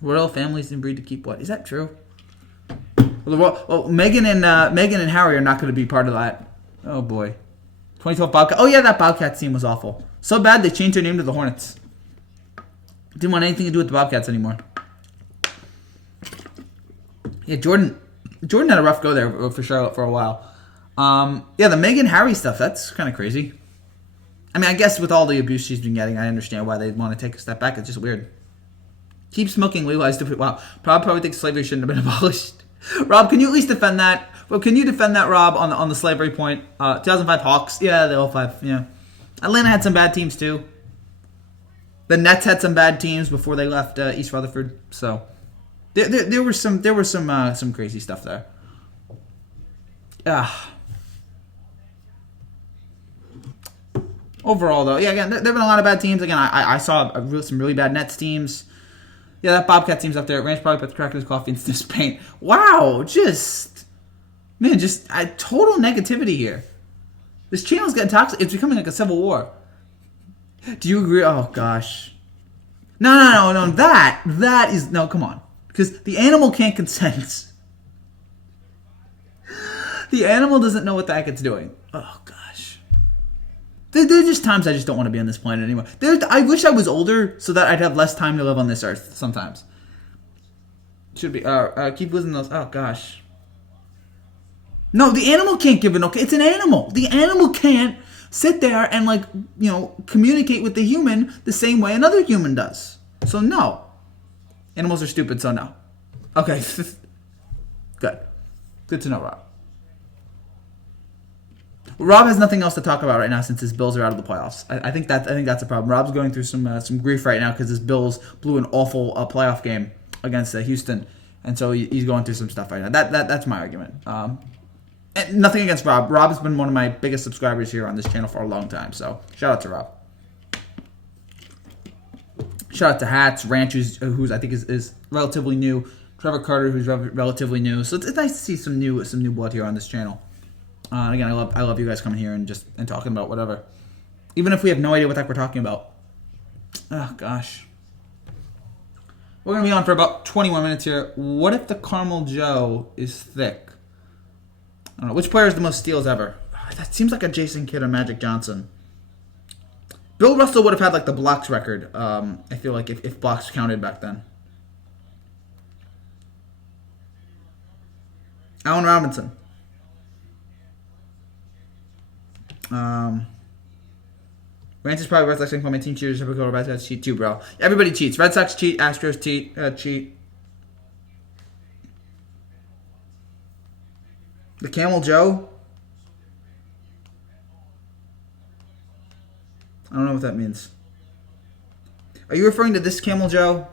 Royal families inbreed to keep what? Is that true? Well, Meghan and Harry are not going to be part of that. Oh boy, 2012 Bobcat. Oh yeah, that Bobcats team was awful. So bad they changed their name to the Hornets. Didn't want anything to do with the Bobcats anymore. Yeah, Jordan had a rough go there for Charlotte for a while. Yeah, the Meghan Harry stuff, that's kind of crazy. I mean, I guess with all the abuse she's been getting, I understand why they'd want to take a step back. It's just weird. Keep smoking legalized. Wow. Probably thinks slavery shouldn't have been abolished. Rob, can you at least defend that? Well, can you defend that, Rob, on the slavery point? 2005 Hawks. Yeah, the 05. Yeah. Atlanta had some bad teams, too. The Nets had some bad teams before they left East Rutherford. So there was some crazy stuff there. Overall, though, yeah, again, there have been a lot of bad teams. Again, I saw some really bad Nets teams. Yeah, that Bobcat team's up there. Ranch probably put the crack in his coffee and sniffs paint. Wow, just total negativity here. This channel's getting toxic. It's becoming like a civil war. Do you agree? Oh gosh. No. That is no. Come on, because the animal can't consent. The animal doesn't know what the heck it's doing. Oh gosh. There's just times I just don't want to be on this planet anymore. I wish I was older so that I'd have less time to live on this earth sometimes. Should be. Keep losing those. Oh, gosh. No, the animal can't give an okay. It's an animal. The animal can't sit there and, like, communicate with the human the same way another human does. So, no. Animals are stupid, so no. Okay. Good. Good to know, Rob. Rob has nothing else to talk about right now since his Bills are out of the playoffs. I think that's a problem. Rob's going through some grief right now because his Bills blew an awful playoff game against Houston, and so he's going through some stuff right now. That's my argument. And nothing against Rob. Rob has been one of my biggest subscribers here on this channel for a long time. So shout out to Rob. Shout out to Hats, Ranch, who's I think is relatively new. Trevor Carter, who's relatively new. So it's nice to see some new blood here on this channel. Again, I love you guys coming here and talking about whatever, even if we have no idea what the heck we're talking about. Oh gosh, we're gonna be on for about 21 minutes here. What if the Caramel Joe is thick? I don't know. Which player has the most steals ever? That seems like a Jason Kidd or Magic Johnson. Bill Russell would have had like the blocks record. I feel like if blocks counted back then. Allen Robinson. Ranch is probably Red Sox saying my team cheaters. Typical Red Sox cheat too, bro. Everybody cheats. Red Sox cheat. Astros cheat. The Camel Joe. I don't know what that means. Are you referring to this Camel Joe?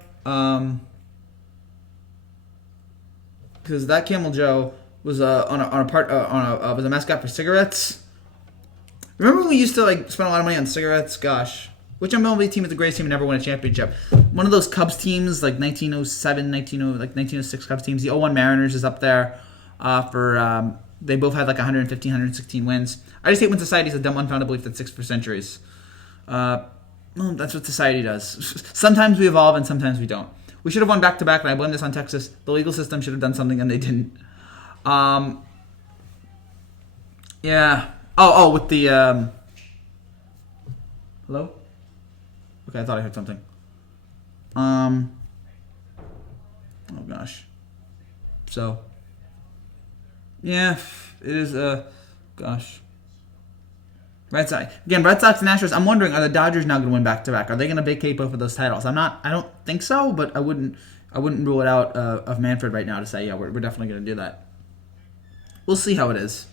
Because that Camel Joe was was a mascot for cigarettes. Remember when we used to spend a lot of money on cigarettes? Gosh. Which MLB team is the greatest team to never win a championship? One of those Cubs teams, like 1907, 1906 Cubs teams. The 01 Mariners is up there they both had like 115, 116 wins. I just hate when society is a dumb, unfounded belief that's 6 for centuries. Well, that's what society does. Sometimes we evolve and sometimes we don't. We should have won back-to-back, and I blame this on Texas. The legal system should have done something, and they didn't. Yeah. Oh, with the, hello? Okay, I thought I heard something. Oh, gosh. So, yeah, it is, gosh. Red Sox. Again, Red Sox and Astros, I'm wondering, are the Dodgers now going to win back-to-back? Are they going to vacate both of those titles? I don't think so, but I wouldn't rule it out of Manfred right now to say, yeah, we're definitely going to do that. We'll see how it is.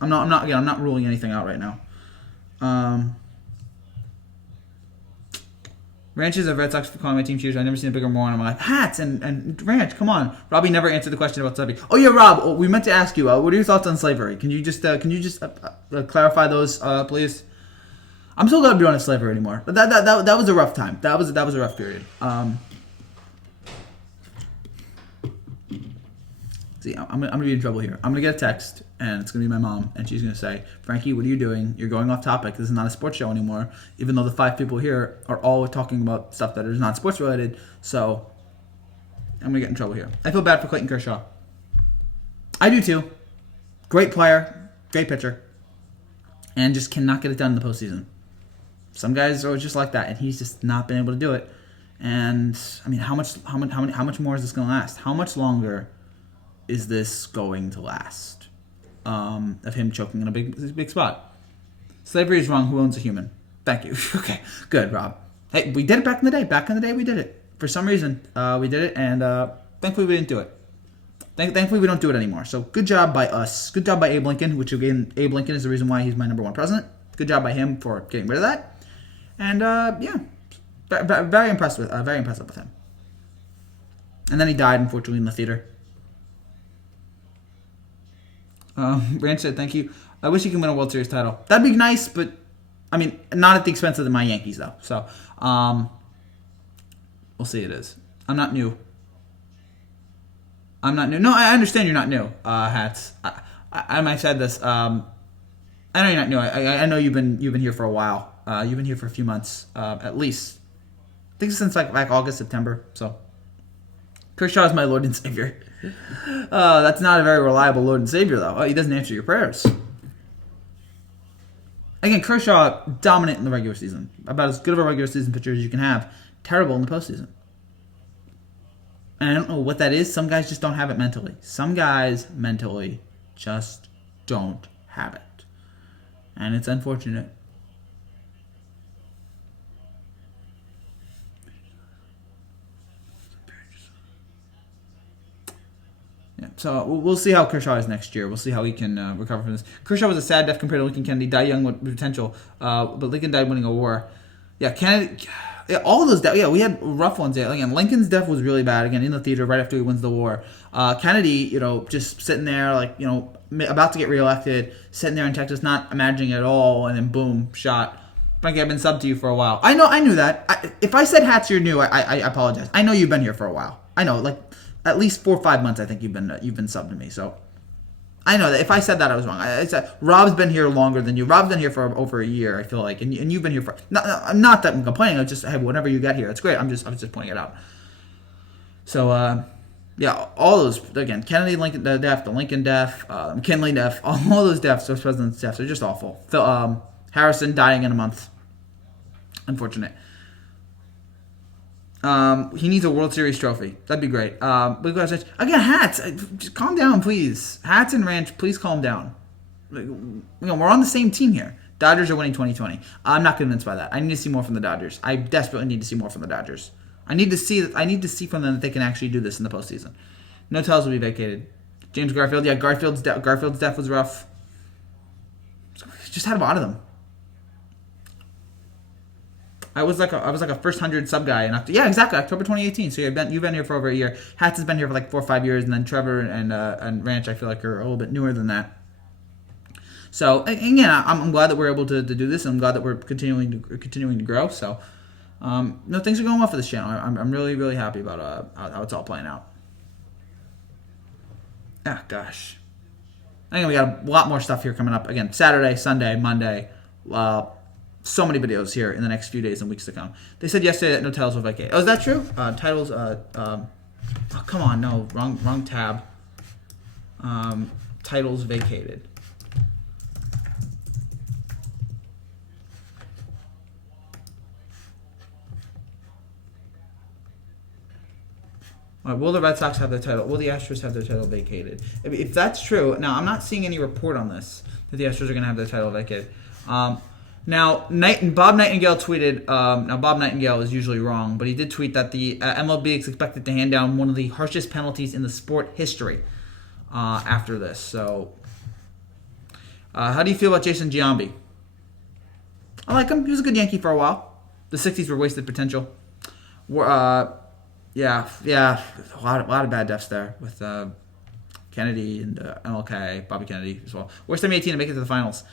I'm not ruling anything out right now. Ranch is a Red Sox for calling my team cheaters. I've never seen a bigger moron in my life. Hats and Ranch, come on. Robbie never answered the question about slavery. Oh yeah, Rob, we meant to ask you. What are your thoughts on slavery? Can you just clarify those, please? I'm so glad we don't have slavery anymore. But that was a rough time. That was a rough period. See, I'm gonna be in trouble here. I'm gonna get a text, and it's gonna be my mom, and she's gonna say, "Frankie, what are you doing? You're going off topic. This is not a sports show anymore." Even though the 5 people here are all talking about stuff that is not sports related, so I'm gonna get in trouble here. I feel bad for Clayton Kershaw. I do too. Great player, great pitcher, and just cannot get it done in the postseason. Some guys are just like that, and he's just not been able to do it. And I mean, how much more is this gonna last? How much longer is this going to last? Of him choking in a big spot. Slavery is wrong. Who owns a human? Thank you. Okay, good, Rob. Hey, we did it back in the day. Back in the day, we did it. For some reason, we did it, and thankfully we didn't do it. Thankfully, we don't do it anymore. So good job by us. Good job by Abe Lincoln, which again, Abe Lincoln is the reason why he's my #1 president. Good job by him for getting rid of that. And yeah, very impressed with him. And then he died, unfortunately, in the theater. Ranch said, thank you. I wish he could win a World Series title. That'd be nice, but I mean, not at the expense of my Yankees, though. So, we'll see it is. I'm not new. No, I understand you're not new, Hats. I might have said this. I know you're not new. I know you've been here for a while. You've been here for a few months, at least. I think since like August, September. So, Kershaw is my Lord and Savior. That's not a very reliable Lord and Savior, though. He doesn't answer your prayers. Again, Kershaw, dominant in the regular season. About as good of a regular season pitcher as you can have. Terrible in the postseason. And I don't know what that is. Some guys just don't have it mentally. Some guys mentally just don't have it. And it's unfortunate. Yeah, so we'll see how Kershaw is next year. We'll see how he can recover from this. Kershaw was a sad death compared to Lincoln Kennedy. Died young with potential, but Lincoln died winning a war. Yeah, Kennedy. Yeah, all of those deaths. Yeah, we had rough ones. Yeah, again, Lincoln's death was really bad. Again, in the theater right after he wins the war. Kennedy, just sitting there, about to get reelected, sitting there in Texas, not imagining it at all, and then boom, shot. Frankie, I've been subbed to you for a while. I knew that. If I said Hats, you're new. I apologize. I know you've been here for a while. I know, at least 4 or 5 months. I think you've been subbed to me. So I know that if I said that, I was wrong. I said Rob's been here longer than you. Rob's been here for over a year. I feel like, and you've been here for not that I'm complaining. I just whenever you get here, it's great. I was just pointing it out. So yeah, all those again, Kennedy, Lincoln death, the Lincoln death, McKinley death, all those deaths, those presidents' deaths are just awful. Harrison dying in a month, unfortunate. He needs a World Series trophy. That'd be great. Again, Hats, just calm down, please. Hats and Ranch, please calm down. We're on the same team here. Dodgers are winning 2020. I'm not convinced by that. I need to see more from the Dodgers. I desperately need to see more from the Dodgers. I need to see from them that they can actually do this in the postseason. No tells will be vacated. James Garfield, yeah, Garfield's death was rough. Just had a lot of them. I was like a first 100 sub guy in October 2018. So you've been here for over a year. Hats has been here for 4 or 5 years, and then Trevor and Ranch I feel like are a little bit newer than that. So again, I'm glad that we're able to do this, and I'm glad that we're continuing to grow. So things are going well for this channel. I'm really, really happy about how it's all playing out. Ah, gosh. Again, we got a lot more stuff here coming up. Again, Saturday, Sunday, Monday. So many videos here in the next few days and weeks to come. They said yesterday that no titles will vacate. Oh, is that true? Titles. Come on, no, wrong tab. Titles vacated. All right, will the Red Sox have their title? Will the Astros have their title vacated? If that's true, now I'm not seeing any report on this that the Astros are going to have their title vacated. Now, Bob Nightingale tweeted, now Bob Nightingale is usually wrong, but he did tweet that the MLB is expected to hand down one of the harshest penalties in the sport history after this. So, how do you feel about Jason Giambi? I like him. He was a good Yankee for a while. The 60s were wasted potential. Yeah, a lot of bad deaths there with Kennedy and MLK, Bobby Kennedy as well. Worst time 18 to make it to the finals.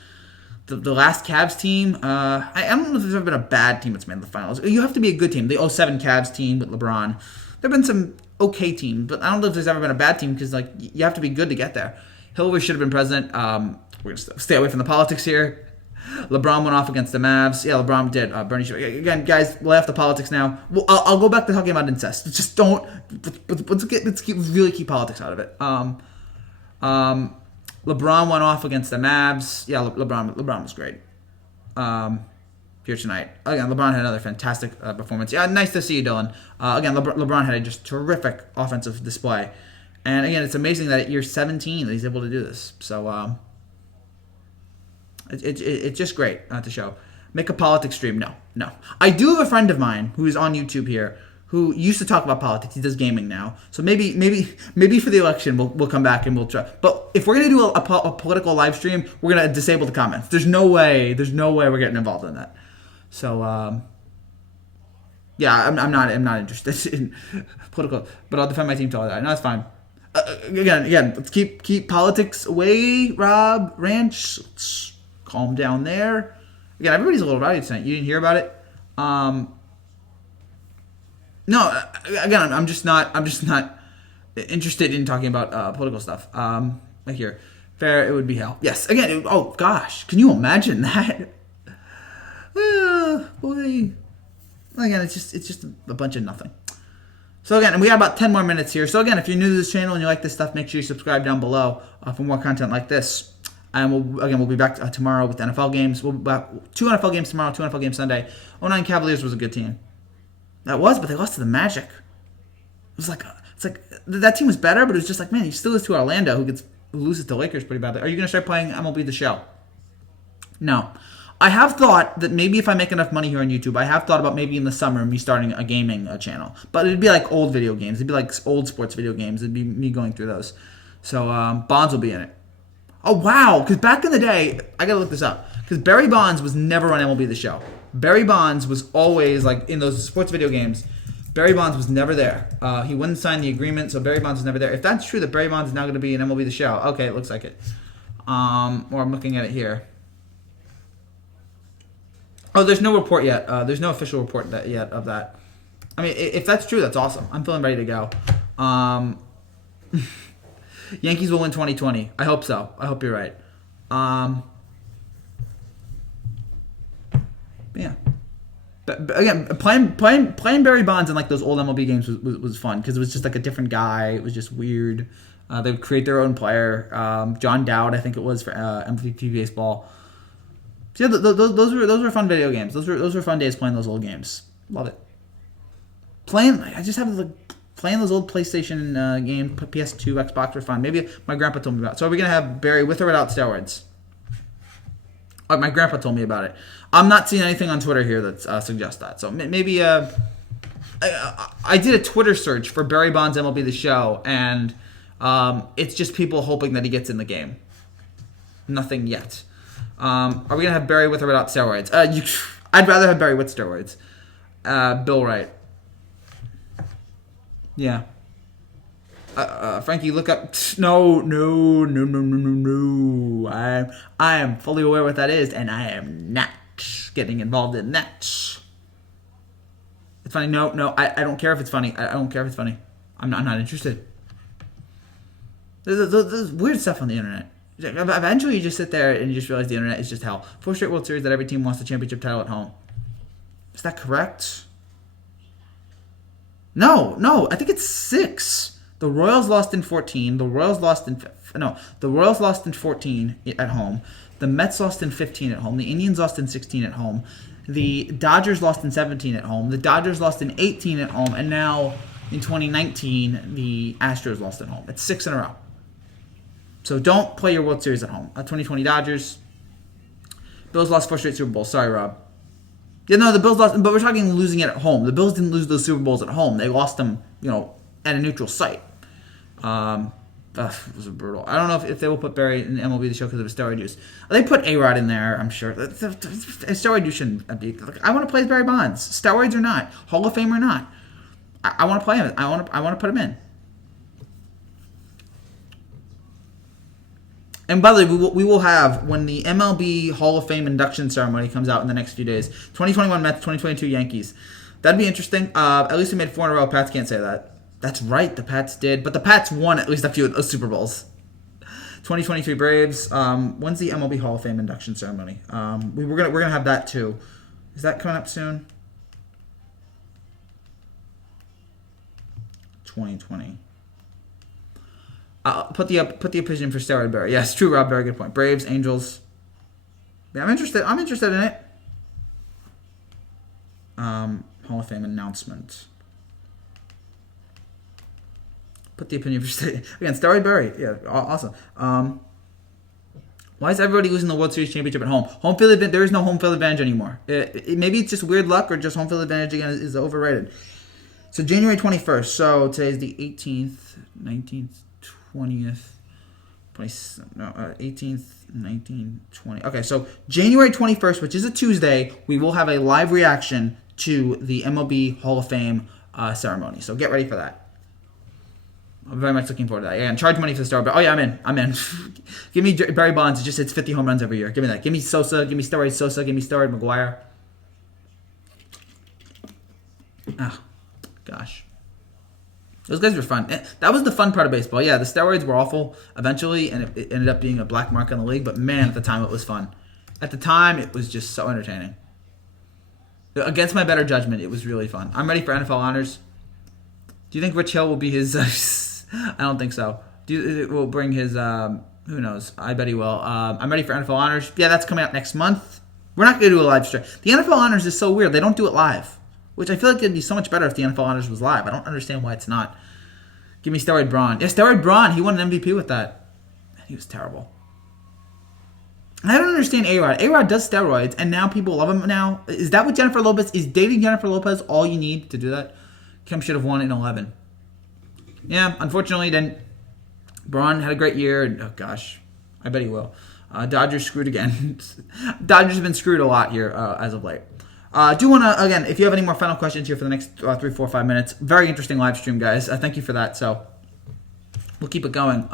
The last Cavs team, I don't know if there's ever been a bad team that's made the finals. You have to be a good team. The 07 Cavs team with LeBron. There have been some okay teams, but I don't know if there's ever been a bad team because you have to be good to get there. Hillary should have been president. We're going to stay away from the politics here. LeBron went off against the Mavs. Yeah, LeBron did. Bernie should. Again, guys, we'll have the politics now. I'll go back to talking about incest. Just don't. Let's really keep politics out of it. LeBron went off against the Mavs. Yeah, LeBron was great. Here tonight. Again, LeBron had another fantastic performance. Yeah, nice to see you, Dylan. Again, LeBron had a just terrific offensive display. And again, it's amazing that at year 17 that he's able to do this. So it's just great to show. Make a politics stream. No. I do have a friend of mine who is on YouTube here who used to talk about politics. He does gaming now. So maybe for the election we'll come back and we'll try. But if we're gonna do a political live stream, we're gonna disable the comments. There's no way we're getting involved in that. So yeah, I'm not interested in political. But I'll defend my team till I die. No, that's fine. Again, let's keep politics away. Rob Ranch, let's calm down there. Again, everybody's a little rowdy tonight. You didn't hear about it? No. Again, I'm just not interested in talking about political stuff. Like here, fair. It would be hell. Yes. Again. Oh gosh, can you imagine that? Boy. Again, it's just a bunch of nothing. So again, we got about 10 more minutes here. So again, if you're new to this channel and you like this stuff, make sure you subscribe down below for more content like this. And we'll be back tomorrow with NFL games. We'll be back 2 NFL games tomorrow, 2 NFL games Sunday. 09 Cavaliers was a good team. That was, but they lost to the Magic. It's like that team was better, but it was just like, man, you still lose to Orlando, who loses to Lakers pretty badly. Are you gonna start playing MLB The Show? No. I have thought that maybe if I make enough money here on YouTube, I have thought about maybe in the summer me starting a gaming channel. But it'd be like old video games. It'd be like old sports video games. It'd be me going through those. So Bonds will be in it. Oh, wow. Because back in the day, I got to look this up. Because Barry Bonds was never on MLB The Show. Barry Bonds was always like in those sports video games. Barry Bonds was never there. He wouldn't sign the agreement, so Barry Bonds was never there. If that's true that Barry Bonds is now going to be in MLB The Show, okay, it looks like it. Or I'm looking at it here. Oh, there's no report yet. There's no official report yet of that. I mean, if that's true, that's awesome. I'm feeling ready to go. Yankees will win 2020. I hope so. I hope you're right. Yeah. But again, playing Barry Bonds in like those old MLB games was fun because it was just like a different guy. It was just weird. They would create their own player. John Dowd, I think it was for MVP Baseball. So yeah, those were fun video games. Those were fun days playing those old games. Love it. I just have playing those old PlayStation games, PS2, Xbox were fun. Maybe my grandpa told me about it. So are we gonna have Barry with or without steroids? My grandpa told me about it. I'm not seeing anything on Twitter here that suggests that. So maybe I did a Twitter search for Barry Bonds MLB The Show, and it's just people hoping that he gets in the game. Nothing yet. Are we going to have Barry with or without steroids? I'd rather have Barry with steroids. Bill Wright. Yeah. Frankie, look up. No. I am fully aware what that is, and I am not getting involved in that. It's funny. No. I don't care if it's funny. I don't care if it's funny. I'm not interested. There's weird stuff on the internet. Eventually, you just sit there and you just realize the internet is just hell. 4 straight World Series that every team wants the championship title at home. Is that correct? No. I think it's 6. The Royals lost in 14. The Royals lost in 14 at home. The Mets lost in 15 at home. The Indians lost in 16 at home. The Dodgers lost in 17 at home. The Dodgers lost in 18 at home. And now, in 2019, the Astros lost at home. It's 6 in a row. So don't play your World Series at home. 2020 Dodgers. Bills lost 4 straight Super Bowls. Sorry, Rob. Yeah, no, the Bills lost, but we're talking losing it at home. The Bills didn't lose those Super Bowls at home. They lost them, at a neutral site. It was brutal. I don't know if they will put Barry in MLB The Show because of his steroid use. They put A-Rod in there, I'm sure. Steroid use shouldn't be. I want to play Barry Bonds. Steroids or not. Hall of Fame or not. I want to play him. I want to put him in. And by the way, we will have, when the MLB Hall of Fame induction ceremony comes out in the next few days, 2021 Mets, 2022 Yankees. That'd be interesting. At least we made 4 in a row. Pats can't say that. That's right, the Pats did. But the Pats won at least a few of those Super Bowls. 2023 Braves. When's the MLB Hall of Fame induction ceremony? We're gonna have that too. Is that coming up soon? 2020. Put the opinion for steroid Barry. Yes, true, Rob. Very good point. Braves, Angels. Yeah, I'm interested in it. Hall of Fame announcement. Put the opinion for steroid Barry. Yeah, awesome. Why is everybody losing the World Series championship at home? Home field advantage. There is no home field advantage anymore. Maybe it's just weird luck, or just home field advantage again is overrated. So January 21st. So today's the 18th, 19th. 20th, 18th, 19th, 20. Okay, so January 21st, which is a Tuesday, we will have a live reaction to the MLB Hall of Fame ceremony. So get ready for that. I'm very much looking forward to that. Yeah, and charge money for the star. But oh yeah, I'm in. Give me Barry Bonds. It just hits 50 home runs every year. Give me that. Give me Sosa. Give me steroid Sosa. Give me steroid McGuire. Oh, gosh. Those guys were fun. That was the fun part of baseball. Yeah, the steroids were awful eventually, and it ended up being a black mark on the league. But man, at the time, it was fun. At the time, it was just so entertaining. Against my better judgment, it was really fun. I'm ready for NFL honors. Do you think Rich Hill will be his... I don't think so. Will bring his... who knows? I bet he will. I'm ready for NFL honors. Yeah, that's coming out next month. We're not going to do a live stream. The NFL honors is so weird. They don't do it live. Which I feel like it'd be so much better if the NFL honors was live. I don't understand why it's not. Give me Steroid Braun. Yeah, Steroid Braun. He won an MVP with that. He was terrible. And I don't understand A-Rod. A-Rod does steroids, and now people love him now. Is that what Jennifer Lopez... Is dating Jennifer Lopez all you need to do that? Kim should have won in 11. Yeah, unfortunately, then Braun had a great year, and oh gosh, I bet he will. Dodgers screwed again. Dodgers have been screwed a lot here as of late. Do want to, again, if you have any more final questions here for the next 3, 4, 5 minutes, very interesting live stream, guys. Thank you for that. So we'll keep it going. Do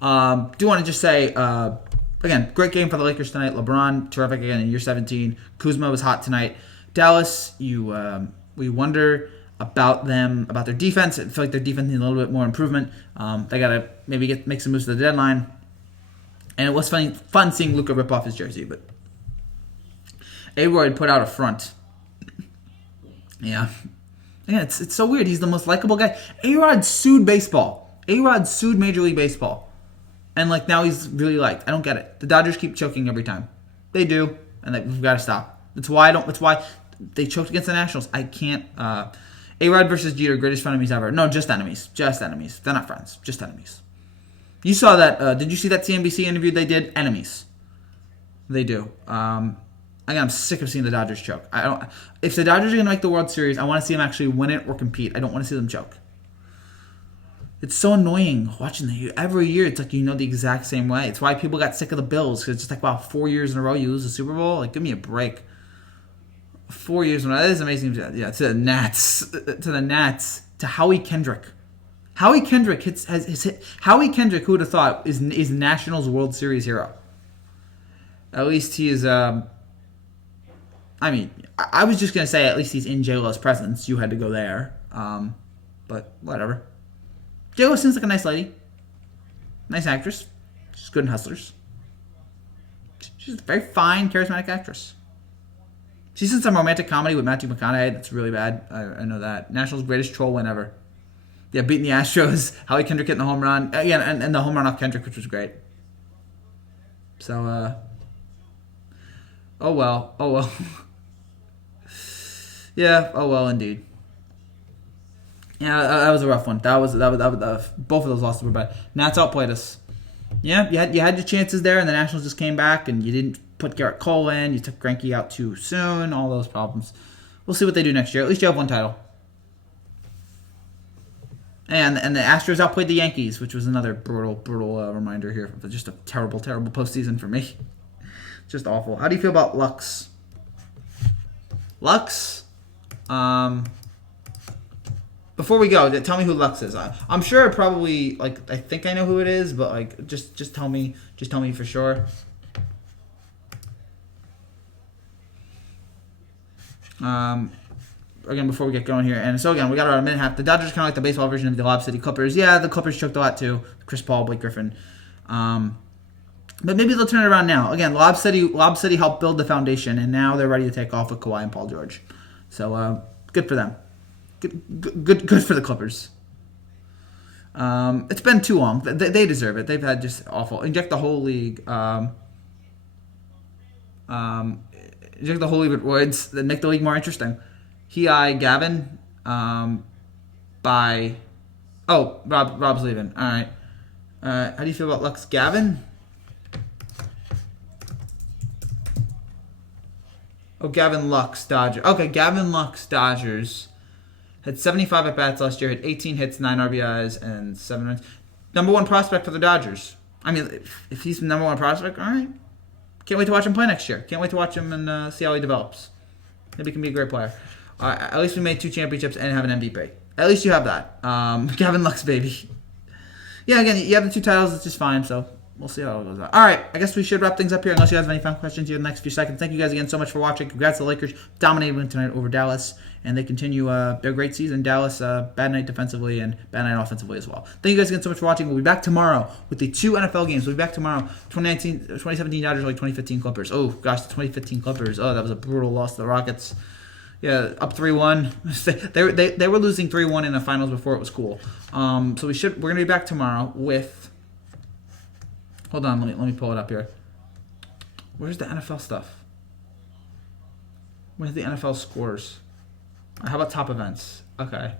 want to just say, again, great game for the Lakers tonight. LeBron, terrific again in year 17. Kuzma was hot tonight. Dallas, we wonder about them, about their defense. I feel like their defense needs a little bit more improvement. They got to maybe make some moves to the deadline. And it was fun seeing Luka rip off his jersey, but A-Royd put out a front. Yeah. Yeah, it's so weird. He's the most likable guy. A-Rod sued baseball. A-Rod sued Major League Baseball. And like now he's really liked. I don't get it. The Dodgers keep choking every time. They do. And we've got to stop. That's why they choked against the Nationals. I can't. A-Rod versus Jeter, greatest frenemies ever. No, just enemies. Just enemies. They're not friends. Just enemies. You saw that. Did you see that CNBC interview they did? Enemies. They do. Again, I'm sick of seeing the Dodgers choke. If the Dodgers are going to make the World Series, I want to see them actually win it or compete. I don't want to see them choke. It's so annoying watching them. Every year, it's like the exact same way. It's why people got sick of the Bills, because it's just like, wow, 4 years in a row you lose the Super Bowl? Like, give me a break. 4 years in a row. That is amazing. Yeah, to the Nats. To Howie Kendrick. Howie Kendrick has hit. Howie Kendrick, who would have thought, is Nationals World Series hero. At least he is... I was just going to say at least he's in J-Lo's presence. You had to go there. But whatever. J-Lo seems like a nice lady. Nice actress. She's good in Hustlers. She's a very fine, charismatic actress. She's in some romantic comedy with Matthew McConaughey. That's really bad. I know that. Nationals' greatest troll win ever. Yeah, beating the Astros. Howie Kendrick hitting the home run. Yeah, and the home run off Kendrick, which was great. So, oh well. Yeah, oh well, indeed. Yeah, that was a rough one. That was both of those losses were bad. Nats outplayed us. Yeah, you had your chances there, and the Nationals just came back, and you didn't put Garrett Cole in. You took Greinke out too soon. All those problems. We'll see what they do next year. At least you have one title. And the Astros outplayed the Yankees, which was another brutal reminder here. Just a terrible postseason for me. Just awful. How do you feel about Lux? Lux? Before we go, tell me who Lux is. I'm sure probably, I think I know who it is, but just tell me for sure. Again, before we get going here, and so again, we got about a minute and a half. The Dodgers are kind of like the baseball version of the Lob City Clippers. Yeah, the Clippers choked a lot too. Chris Paul, Blake Griffin. But maybe they'll turn it around now. Again, Lob City helped build the foundation, and now they're ready to take off with Kawhi and Paul George. So good for them. Good for the Clippers. It's been too long. They deserve it. They've had just awful. Inject the whole league. Inject the whole league with Woods that make the league more interesting. Gavin. Rob's leaving. All right. How do you feel about Lux Gavin? Oh, Gavin Lux, Dodgers. Okay, Gavin Lux, Dodgers. Had 75 at-bats last year, had 18 hits, 9 RBIs, and 7 runs. Number one prospect for the Dodgers. I mean, if he's the number one prospect, all right. Can't wait to watch him play next year. Can't wait to watch him and see how he develops. Maybe he can be a great player. At least we made 2 championships and have an MVP. At least you have that. Gavin Lux, baby. Yeah, again, you have the 2 titles. It's just fine. So we'll see how it goes out. All right, I guess we should wrap things up here unless you guys have any final questions here in the next few seconds. Thank you guys again so much for watching. Congrats to the Lakers. Dominated win tonight over Dallas. And they continue their great season. Dallas, bad night defensively and bad night offensively as well. Thank you guys again so much for watching. We'll be back tomorrow with the 2 NFL games. We'll be back tomorrow. 2017 Dodgers, 2015 Clippers. Oh, gosh, the 2015 Clippers. Oh, that was a brutal loss to the Rockets. Yeah, up 3-1. They were losing 3-1 in the finals before it was cool. So we're gonna be back tomorrow with. Hold on, let me pull it up here. Where's the NFL stuff? Where's the NFL scores? How about top events? Okay.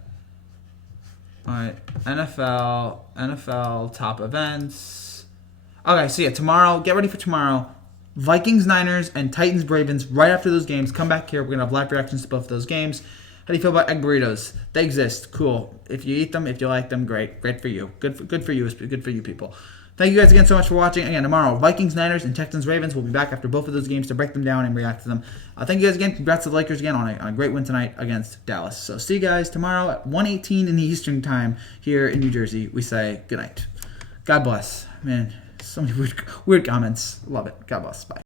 All right, NFL top events. Okay, so yeah, tomorrow. Get ready for tomorrow. Vikings, Niners, and Titans, Ravens. Right after those games, come back here. We're gonna have live reactions to both of those games. How do you feel about egg burritos? They exist. Cool. If you eat them, if you like them, great. Great for you. Good for you. Good for you people. Thank you guys again so much for watching. Again, tomorrow, Vikings, Niners, and Texans, Ravens. We'll be back after both of those games to break them down and react to them. Thank you guys again. Congrats to the Lakers again on a great win tonight against Dallas. So see you guys tomorrow at 1:18 in the Eastern time here in New Jersey. We say good night. God bless. Man, so many weird comments. Love it. God bless. Bye.